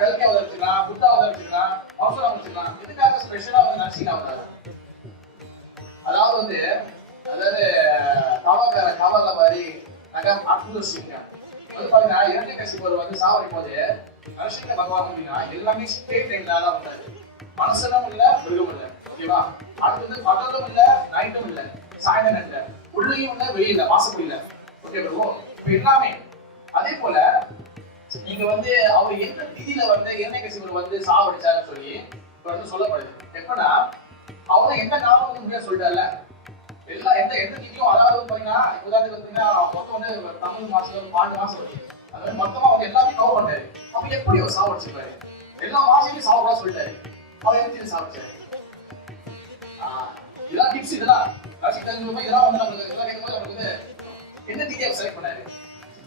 கல்கி அவதாரம் வச்சுக்கலாம், புத்தா அவதாரம் வச்சுக்கலாம், பரசுராம் வச்சுக்கலாம். எதுக்காக ஸ்பெஷலா வந்து நரசிங்க அவதாரம்? அதாவது வந்து கவல மாதிரி நகம் அற்புத சிங்கம் வந்து பாத்தீங்கன்னா இரண்டை கசிப்பவர் வந்து சாவடிக்கும் போது நரசிங்க பகவான் அப்படின்னா எல்லாமே ஸ்ட்ரெயிட் லைன்ல தான் வந்தாரு. மனுஷனும் இல்ல, மிருகம் இல்ல. ஓகேவா? அடுத்து வந்து பகலும் இல்ல, நைட்டும் இல்ல, சாயந்தரம் இல்ல, உள்ளேயும் இல்ல, வெளியில, வாசப்படி இல்ல. ஓகே ப்ரோ, இப்ப எல்லாமே அதே போல நீங்க வந்து அவர் எந்த திதியில வந்து இரண்டை கசிப்பவர் வந்து சாவடிச்சாருன்னு சொல்லி இப்ப வந்து சொல்லப்படுது. எப்பன்னா அவரை எந்த காலம் வந்து முடியாது சொல்லிட்டாருல, எல்லா எந்த திதியும், அதாவது பாத்தீங்கன்னா உதாரணத்துக்கு பாத்தீங்கன்னா மொத்தம் வந்து தமிழ் மாசம் 12 மாசம் வருது, அதாவது மொத்தமா வந்து எல்லாத்தையும் கவர் பண்ணாரு. அப்ப எப்படி அவர் சாவடிச்சிருப்பாரு? எல்லா மாசத்தையும் சாவடா சொல்லிட்டாரு, அவர் எப்படி சாவடிச்சாரு? இதெல்லாம் டிப்ஸ், இதெல்லாம் இதெல்லாம் வந்து நம்மளுக்கு இதெல்லாம் கேட்கும்போது நமக்கு வந்து என்ன திதியை செலக்ட் பண்ணாரு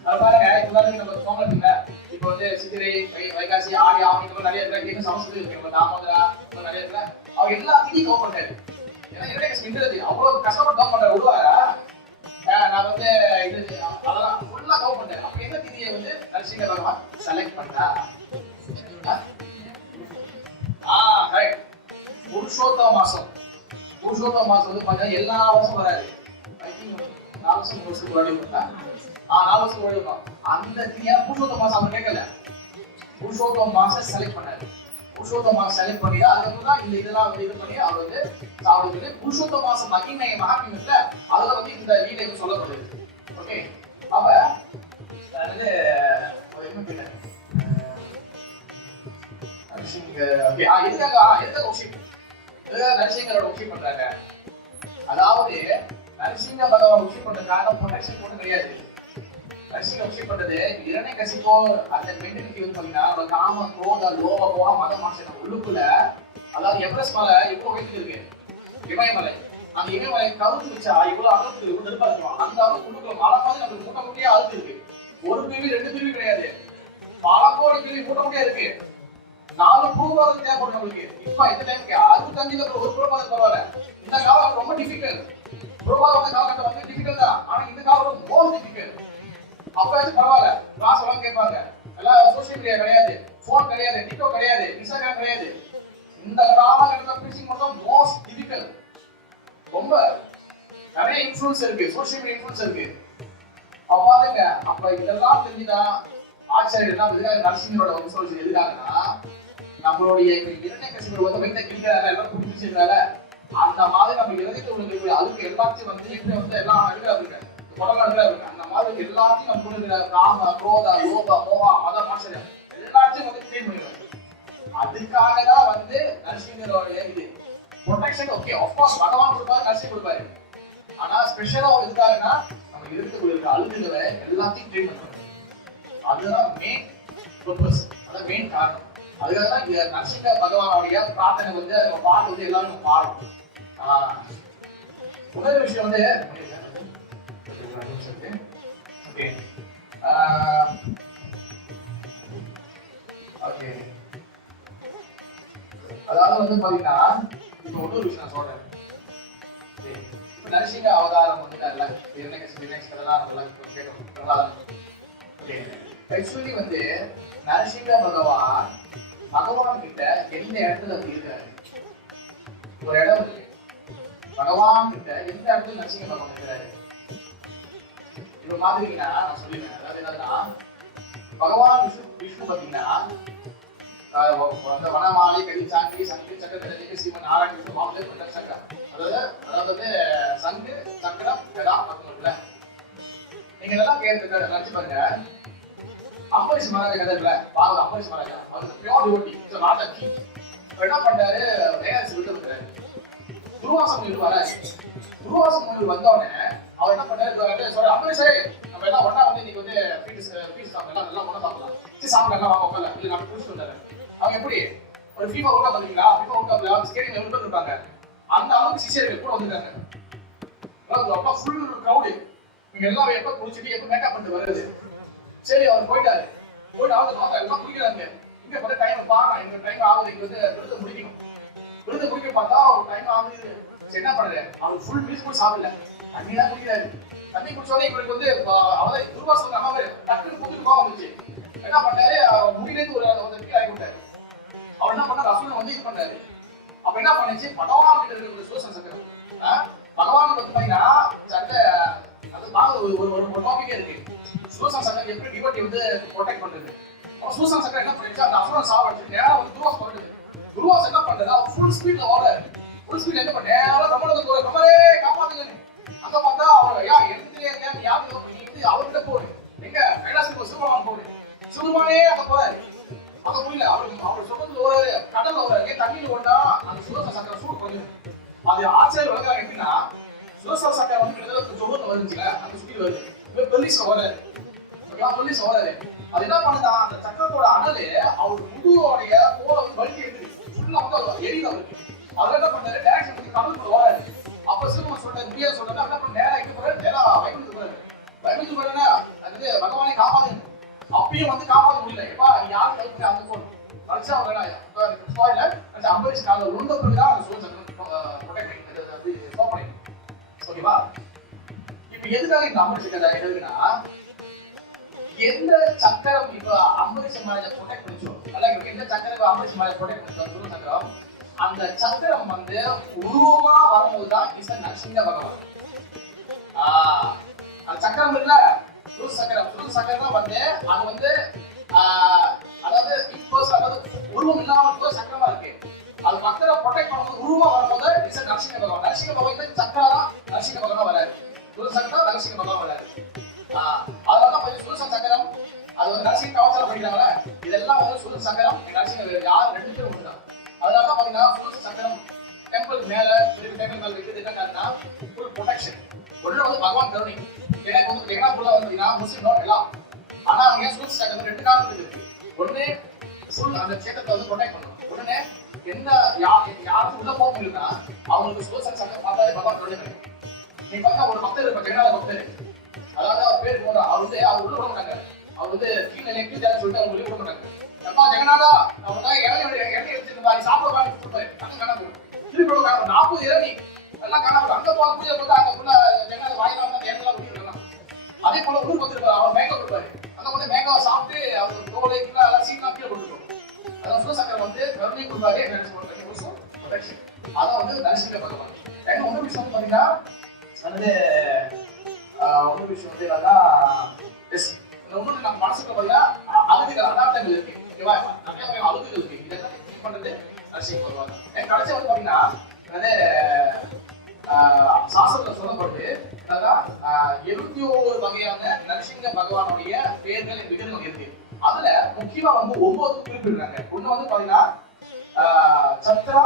அதை பாருங்க. உதாரணத்துக்கு நம்ம சோமல இப்போ வந்து சித்திரை, வைகாசி, ஆடி, ஆவணி நிறைய இடத்துல சமஸ்கிருதம் இருக்கு, தாமோதரா நிறைய இடத்துல அவர் எல்லா திதியும் கவர் பண்ணாரு. ஏன்னா அவ்வளவு கஷ்டப்பட்டு கவர் பண்ற விடுவாரா? நான் வந்து இது அதெல்லாம் ஃபுல்லா கவர் பண்ணேன். அப்ப என்ன திதியை வந்து நரசிங்க பகவான் செலக்ட் பண்ணா? ரைட், புருஷோத்தம மாசம். புருஷோத்தம மாசம் வந்து பாத்தீங்கன்னா எல்லா வருஷம் வராது. ஐ திங்க் 4 வருஷம் 3 வருஷத்துக்கு முன்னாடி வந்தா 4 வருஷத்துக்கு முன்னாடி வந்தோம். அந்த திதியா புருஷோத்தம மாசம் அவர் கேட்கல, புருஷோத்தம மாசம் செலக்ட் பண்ணாரு. புருஷோத்தம மாசம் செலக்ட் பண்ணி அதுக்கப்புறம் தான் இந்த இதெல்லாம் வந்து இது பண்ணி அவர் வந்து சாப்பிடுறது. புருஷோத்தம மாசம் மகிமை மகாத்மியத்துல அதுல வந்து இந்த லீலை சொல்லப்படுது. ஓகே, அப்ப வந்து என்ன கேட்டேன், நரசிங்கரோட உஷி பண்றாங்க. அதாவது நரசிங்க பகவான் உஷி பண்ற காரணம் ப்ரொடெக்ஷன் போட்டு கிடையாது. நரசிங்க உஷி பண்றது இரண்டை கசிப்போ அந்த மென்டாலிட்டி வந்து பாத்தீங்கன்னா காம, குரோத, லோப, மோகம், மத மாசம் உள்ளுக்குள்ள. அதாவது எவரெஸ்ட் மலை எவ்வளவு உயரத்துல இருக்கு, இமயமலை. அந்த இமயமலை கவுத்து வச்சா இவ்வளவு அகலத்துக்கு இவ்வளவு நெருப்பா இருக்கும். அந்த அளவுக்கு உள்ளுக்குள்ள மழை மாதிரி நமக்கு மூட்டை மூட்டையா அழுத்து இருக்கு. ஒரு பிரிவு 2 பிரிவு கிடையாது, பல கோடி பிரிவு மூட்டை மூட்டையா இருக்கு. 4 பூர்வாதம் தேவைப்படும் நம்மளுக்கு. இப்ப இந்த டைமுக்கு 65 ஒரு பூர்வாதம் பரவாயில்ல. இந்த காலம் ரொம்ப டிஃபிகல்ட். பூர்வாதம் காலகட்டம் வந்து டிஃபிகல்ட் தான், ஆனா இந்த காலம் மோஸ்ட் டிஃபிகல்ட். அப்பயாச்சும் பரவாயில்ல, கிளாஸ் எல்லாம் கேட்பாங்க. எல்லாம் சோசியல் மீடியா கிடையாது, போன் கிடையாது, டிக்டாக் கிடையாது, இன்ஸ்டாகிராம் கிடையாது. இந்த காலகட்டத்தில் டீச்சிங் மட்டும் மோஸ்ட் டிஃபிகல்ட். ரொம்ப நிறைய இன்ஃப்ளூயன்ஸ் இருக்கு, சோசியல் மீடியா இன்ஃப்ளூயன்ஸ் இருக்கு. பாருங்க, அப்ப இதெல்லாம் தெரிஞ்சுதான் ஆச்சரியம் என்ன எதுக்காக நரசிங்கரோட வம்சம் எதுக்காகனா நம்மளுடைய இரண்யகசிபு வந்து வைத்த கிளிக்கிறாரு எல்லாம் குடிச்சிருக்காரு அந்த மாதிரி நம்ம இறதிட்டு உள்ள அதுக்கு எல்லாத்தையும் வந்து எப்படி வந்து எல்லாம் எடுக்கிறாங்க குடல் எடுக்கிறாங்க அந்த மாதிரி எல்லாத்தையும் நம்ம கொடுக்குற காம குரோத லோப மோக மத ஆச்சரியம் எல்லாத்தையும் வந்து கிளீன் பண்ணிடுவாங்க. அதுக்காக தான் வந்து நரசிங்கரோடைய இது ப்ரொடெக்ஷன். ஓகே ஆஃப்கோர்ஸ் பகவான் கொடுப்பாரு நரசிங்க கொடுப்பாரு. ஆனா ஸ்பெஷலா எதுக்காகனா நம்ம இருக்கிற அழுகுகளை எல்லாத்தையும் கிளீன் பண்ணுவாங்க. அதுதான் மெயின் பர்பஸ், அதான் மெயின் காரணம். அதுக்காக தான் இந்த நரசிங்க பகவானுடைய பிரார்த்தனை வந்து நம்ம பாட்டு வந்து எல்லாரும் பாடும். முதல் விஷயம் வந்து ஓகே அதாவது வந்து பாத்தீங்கன்னா இப்ப இன்னொரு விஷயம் நான் சொல்றேன். இப்ப நரசிங்க அவதாரம் வந்துட்டார்ல இதெல்லாம் நம்ம கேட்டோம். ஆக்சுவலி வந்து நரசிங்க பகவான் கிட்ட எந்த இடத்துல இருக்காரு, ஒரு இடம் இருக்கு. பகவான் கிட்ட எந்த இடத்துல நரசிங்க பகவான் இருக்கிறாரு இப்ப பாத்தீங்கன்னா நான் சொல்லிடுறேன். அதாவது என்னன்னா பகவான் விஷ்ணு பாத்தீங்கன்னா அந்த வனமாலை கலிச்சாங்கி சங்கு சக்கர கலிக்கு சிவன் நாராயண விஷ்ணு மாமலே கொண்ட சக்கரம். அதாவது சங்கு சக்கரம் கதா பக்கம்ல நீங்க இதெல்லாம் கேட்டு நினைச்சு பாருங்க. அம்பரீஷ் மகாராஜா கதை இல்ல பாருங்க. அம்பரீஷ் மகாராஜா அவருக்கு பியோர் டிவோட்டி ராஜா கி என்ன பண்றாரு, வேகன்சி விட்டு விட்டுறாரு. துர்வாச முனிவர் வராரு. துர்வாச முனிவர் வந்தோடனே அவர் என்ன பண்றாரு, சொல்ற அம்பரீஷே நம்ம எல்லாம் ஒண்ணா வந்து இன்னைக்கு வந்து பீஸ் சாப்பிடலாம், எல்லாம் ஒண்ணா சாப்பிடலாம், சாப்பிட எல்லாம் வாங்க உட்கார்ல இல்ல நம்ம குடிச்சிட்டு வந்தாரு. அவங்க எப்படி ஒரு ஃபீஃபா ஒர்க் அப் பண்ணீங்களா, ஃபீஃபா ஒர்க் அப்ல ஸ்டேடியம் எவ்வளவு பேர் இருப்பாங்க, அந்த அளவுக்கு சிஷியர்கள் கூட வந்துட்டாங்க. அவ்வளவு ஃபுல் கிரவுட். இவங்க எல்லாம் எப்ப குளிச்சுட்டு எப்ப மேக்கப் பண்ணிட்டு வருது. சரி அவர் போயிட்டாரு. போயிட்டு அவங்க எல்லாம் குடிக்கிறாங்க. இங்க பார்த்தா டைம் பாருங்க, இந்த டைம் ஆகுது, இங்க வந்து விருது முடிக்கணும். விருது முடிக்க பார்த்தா ஒரு டைம் ஆகுது. சரி என்ன பண்றாரு, அவர் ஃபுல் மீல்ஸ் கூட சாப்பிடல, தண்ணி தான் குடிக்கிறாரு. தண்ணி குடிச்சோடனே இவருக்கு வந்து அவரை துர்வாசம் அம்மா டக்குனு கூட்டிட்டு போக வந்துச்சு. என்ன பண்ணாரு, முடியிலேருந்து ஒரு கீழே ஆகி விட்டாரு. அவர் என்ன பண்ணாரு, அசுரனை வந்து இது பண்ணாரு. அப்ப என்ன பண்ணுச்சு, பகவான் கிட்ட இருக்கிற சுதர்சன சக்கரம். பகவானுக்கு வந்து பாத்தீங்கன்னா அது ஒரு டாபிக்கே இருக்கு. சுதர்சன சக்கரம் எப்படி டிவோட்டி வந்து ப்ரொடெக்ட் பண்றது. சுதர்சன சக்கரம் என்ன பண்ணிச்சு, அந்த அசுரன் சாவடிச்சு நேரா வந்து துர்வாசம் பண்ணுது. துர்வாசம் என்ன பண்றது, அவர் ஃபுல் ஸ்பீட்ல ஓடுறாரு. ஃபுல் ஸ்பீட்ல என்ன பண்ண நேரா கமலத்துக்கு ஒரு கமலே காப்பாத்துங்க. அங்க பார்த்தா அவர் எடுத்துட்டே இருக்க யாரு நீ வந்து அவர்கிட்ட போடு, எங்க கைலாசத்துக்கு சிவபெருமான் போடு. சிவபெருமானே அங்க போறாரு. அங்க புரியல அவர் சொல்றது ஒரு கடல் ஒரு தண்ணியில் ஓடா அந்த சுதர்சன சக்கரம் சூடு பண்ணுது. அது ஆச்சரிய விளக்கம் எப்படின்னா, சுதர்சன சக்கரம் வந்து கிட்டத்தட்ட ஜோர்ல வந்துச்சுல, அந்த சுத்தி வருது. பெல்லிஸ் வராரு. பெல்லிஸ் வராரு. அது என்ன பண்ணுதா, அந்த சக்கரத்தோட அனலு அவர் முதுவோடைய தோலை வந்து வலிக்கு எடுக்குது. ஃபுல்லா வந்து எரியுது அவருக்கு. அதுல என்ன பண்ணாரு, டைரக்ஷன் வந்து கடலுக்குள்ள வராரு. அப்ப சிவபெருமான் சொல்றாரு, முடியாது சொல்றாரு, என்ன பண்ண நேரா இங்க போறாரு, நேரா வைகுண்டத்துக்கு போறாரு. வைகுண்டத்துக்கு போறேன்னா அது பகவானே காப்பாது. அப்பயும் வந்து காப்பாற்ற முடியல. எப்பா நீ யாரும் ஹெல்ப் பண்ணி அங்க போகணும் வச்சா வரல. அந்த அம்பரீஷ் கால உண்ட பிறகுதான் அந்த சுதர்சன சக்கரம் ப்ரொடெக்ட் பண்ணி அது ஸ்டாப் பண்ணி. ஓகேவா? இப்ப எதுக்காக இந்த அம்பரீஷ் கதை எழுதுனா, எந்த சக்கரம் இப்ப அம்பரீஷ் மகாராஜா ப்ரொடெக்ட் பண்ணிச்சோ, அல்ல எந்த சக்கரம் அம்பரீஷ் மகாராஜா ப்ரொடெக்ட் பண்ணிச்சோ சுதர்சன சக்கரம், அந்த சக்கரம் வந்து உருவமா வரும்போதுதான் இஸ் நரசிங்க பகவான். அந்த சக்கரம் இல்ல சுதர்சன சக்கரம் வந்து அது வந்து அதாவது உருவம் இல்லாம சக்கரமா இருக்கு. அது மக்களை ப்ரொடெக்ட் பண்ணும்போது உருவமா வரும்போது இஸ் நரசிங்க பகவான். நரசிங்க பகவான் சக்கரம் நரசிங்க பகவான் வராது, சுதர்சன நரசிங்க பகவான் வராது. அதனால சுதர்சன சக்கரம் அது வந்து நரசிங்க கவசம் படிக்கிறாங்களே, இதெல்லாம் வந்து சுதர்சன சக்கரம் நரசிங்க யார் ரெண்டு பேரும் ஒண்ணுதான். அதனால பாத்தீங்கன்னா சுதர்சன சக்கரம் டெம்பிள் மேல டெம்பிள் மேல இருக்குது என்னன்னா ஃபுல் ப்ரொடெக்ஷன். ஒண்ணு வந்து பகவான் கருணை. எனக்கு வந்து எக்ஸாம்பிள் வந்து முஸ்லிம் நோட் எல்லாம். ஆனா அவங்க சுதர்சன சக்கரம் ரெண்டு காரணம் இருக்கு. ஒண்ணு ஃபுல் அந்த சேத்தத்தை வந்து ப்ரொடெக்ட் பண்ணணும். உடனே எந்த யாருக்கும் உள்ள போக முடியும்னா அவங்களுக்கு சுதர்சன சக்கரம் பார்த்தாலே பகவான் கருணை கிடைக்கும். நீ பார்த்தா ஒரு பக்தர் இருப்பாங்க, ஜெகநாத பக்தர். அதாவது அவர் பேர் போடுற அவர் வந்து அவர் உள்ள விட மாட்டாங்க. அவர் வந்து கீழே சொல்லிட்டு அவங்க உள்ள விட மாட்டாங்க. அப்பா ஜெகநாதா அவங்க இறங்கி எடுத்துட்டு சாப்பிட வாங்கி கொடுப்பாரு. அங்க காண போடும் திருப்பி 40 இறங்கி எல்லாம் காண போடும். அங்க போகக்கூடிய பார்த்தா அங்க உள்ள ஜெகநாத வாயிலாம் அந்த எண்ணெல்லாம் ஊட்டிருக்கலாம். அதே போல உள்ளூர் பத்திருப்பாரு, அவர் மேங்கோ கொடுப்பாரு. அங்க வந்து மேங்கோவை சாப்பிட்டு அவர் தோலை எல்லாம் சீட்லாம் கீழே கொடுத்துருவோம். அதான் சுதர்சனம் வந்து கருணை கொடுப்பாரு. அதான் வந்து நரசிங்க பகவான். இன்னொரு விஷயம் வந்து பாத்தீங்கன்னா வந்து இன்னொரு விஷயம் வந்து என்னன்னா இன்னொன்று நம்ம மனசுக்கு பார்த்தீங்கன்னா அழுகுகள் அடாப்டங்கள் இருக்கு. ஓகேவா? நிறைய வகையான அழுகுகள் இருக்கு. இதெல்லாம் ட்ரீட் பண்றது நரசிம்ம பகவான். கடைசி வந்து பாத்தீங்கன்னா அது சாஸ்திரத்துல சொல்லப்படுது. அதான் 71 வகையான நரசிங்க பகவானுடைய பெயர்கள் விகிதங்கள் இருக்கு. அதுல முக்கியமா வந்து 9 குறிப்பிடுறாங்க. ஒண்ணு வந்து பாத்தீங்கன்னா சத்ரா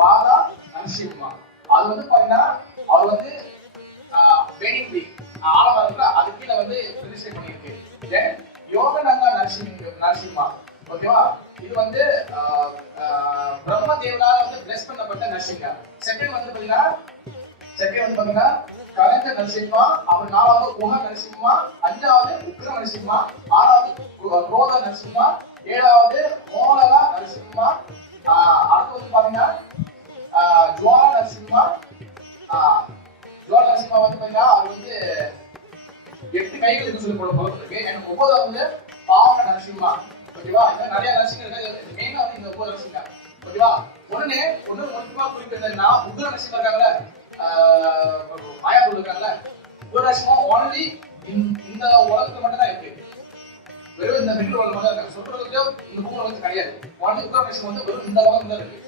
வாதா நரசிம்மா. அது வந்து பாத்தீங்கன்னா அவர் வந்து பெனிங்வி ஆலமரத்துல அது கீழே வந்து ரெஜிஸ்டர் பண்ணியிருக்கு. தென் யோகநந்தா நரசிம்மா. ஓகேவா? இது வந்து பிரம்ம தேவனால வந்து பிளஸ் பண்ணப்பட்ட நரசிங்கா. செகண்ட் வந்து பாத்தீங்கன்னா கலங்க நரசிம்மா. அவர் 4வது குஹ நரசிம்மா. 5வது உக்ர நரசிம்மா. 6வது குரோத நரசிம்மா. 7வது மோலலா நரசிம்மா. அடுத்து வந்து பாத்தீங்கன்னா ஜுவாலா நரசிம்மா. ஜுவாலா நரசிம்மா வந்து பாத்தீங்கன்னா அவர் வந்து 8 கைகள் இருக்கு சொல்லி போடப்பட்டிருக்கு. எனக்கு 9வது வந்து பாவன நரசிம்மா. ஓகேவா? இந்த நிறைய நரசிங்கர் இருக்காங்க. மெயினா வந்து இந்த 9 நரசிங்கா. ஓகேவா? ஒண்ணு முக்கியமா குறிப்பிட்டதுன்னா உக்ர நரசிம்மா இருக்காங்கல்ல, மாயாபுரம் இருக்காங்கல்ல, உக்ர நரசிம்மா ஒன்லி இந்த உலகத்துல மட்டும் தான் இருக்கு. வெறும் இந்த மிடில் உலகம் மட்டும் இருக்கு. சொல்றதுக்கு இந்த பூமி வந்து கிடையாது. ஒன்லி உக்ர நரசிம்மா வந்து வெறும் இந்த உலகம் தான் இருக்கு.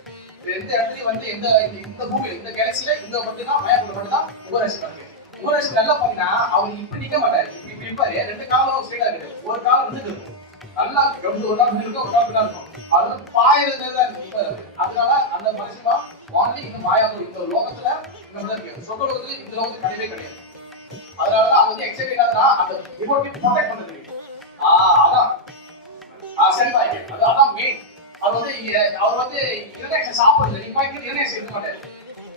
எந்த இடத்துலயும் வந்து இந்த பூமியில இந்த கேலக்சில இந்த மட்டும் தான் மாயாபுரம் மட்டும் தான் உக்ர நரசிம்மா இருக்கு. உக்ர நரசிம்மா நல்லா பாத்தீங்கன்னா அவர் இப்படி நிக்க மாட்டாரு. இப்படி இருப்பாரு. 2 காலம் ஸ்ட்ரைட்டா இருக்கு. ஒரு காலம் வந்து இருக்கும். நல்லா ஒரு நாள் இருக்கும், ஒரு நாள் பின்னா இருக்கும். அது பாயிரது தான் நிற்பாரு. அதனால அந்த மனுஷமா வாண்டி இந்த மாயாபுரம் இந்த லோகத்துல இந்த இருக்கு. சொர்க்கலோகத்துல இந்த லோகத்துல கிடையவே கிடையாது. அதனாலதான் அவங்க வந்து எக்ஸைட் ஆனா அந்த டிவோட்டி ப்ரொடெக்ட் பண்றது. அதான் செல்வாய்க்கு அதான் மெயின். அவர் வந்து இரணேஷன் சாப்பிடுறது. நீங்க போய் இரணேஷன் இருக்க மாட்டாரு.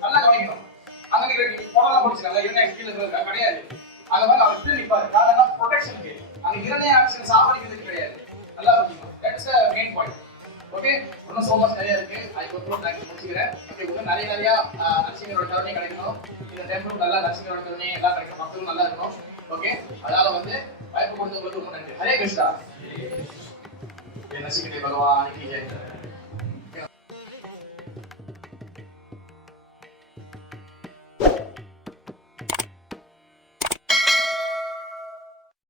நல்லா கவனிக்கணும். அங்க நீங்க போடலாம் முடிச்சுக்காங்க. இரணேஷன் கீழே இருக்கிறது கிடையாது. அந்த மாதிரி அவர் கீழே நிற்பாரு. காரணம் ப்ரொடெக்ஷனுக்கு. அங்க இரணேஷன் சாப்பிடுறதுக்கு கிடையாது. நல்லா புரிஞ்சுக்கணும். That's the main point. Okay? இன்னும் சோ மச் நிறைய இருக்கு. நான் முடிச்சுக்கிறேன். ஓகே, இன்னும் நிறைய நரசிங்கரோட கருணை கிடைக்கணும். இந்த டெம்பிள் நல்லா நரசிங்கரோட கருணை எல்லாம் கிடைக்கும். மக்களும் நல்லா இருக்கணும். ஓகே? அதனால வந்து வாய்ப்பு கொடுத்தவங்களுக்கு ரொம்ப நன்றி. ஹரே கிருஷ்ணா. நரசிங்க பகவான் கி ஜெய்.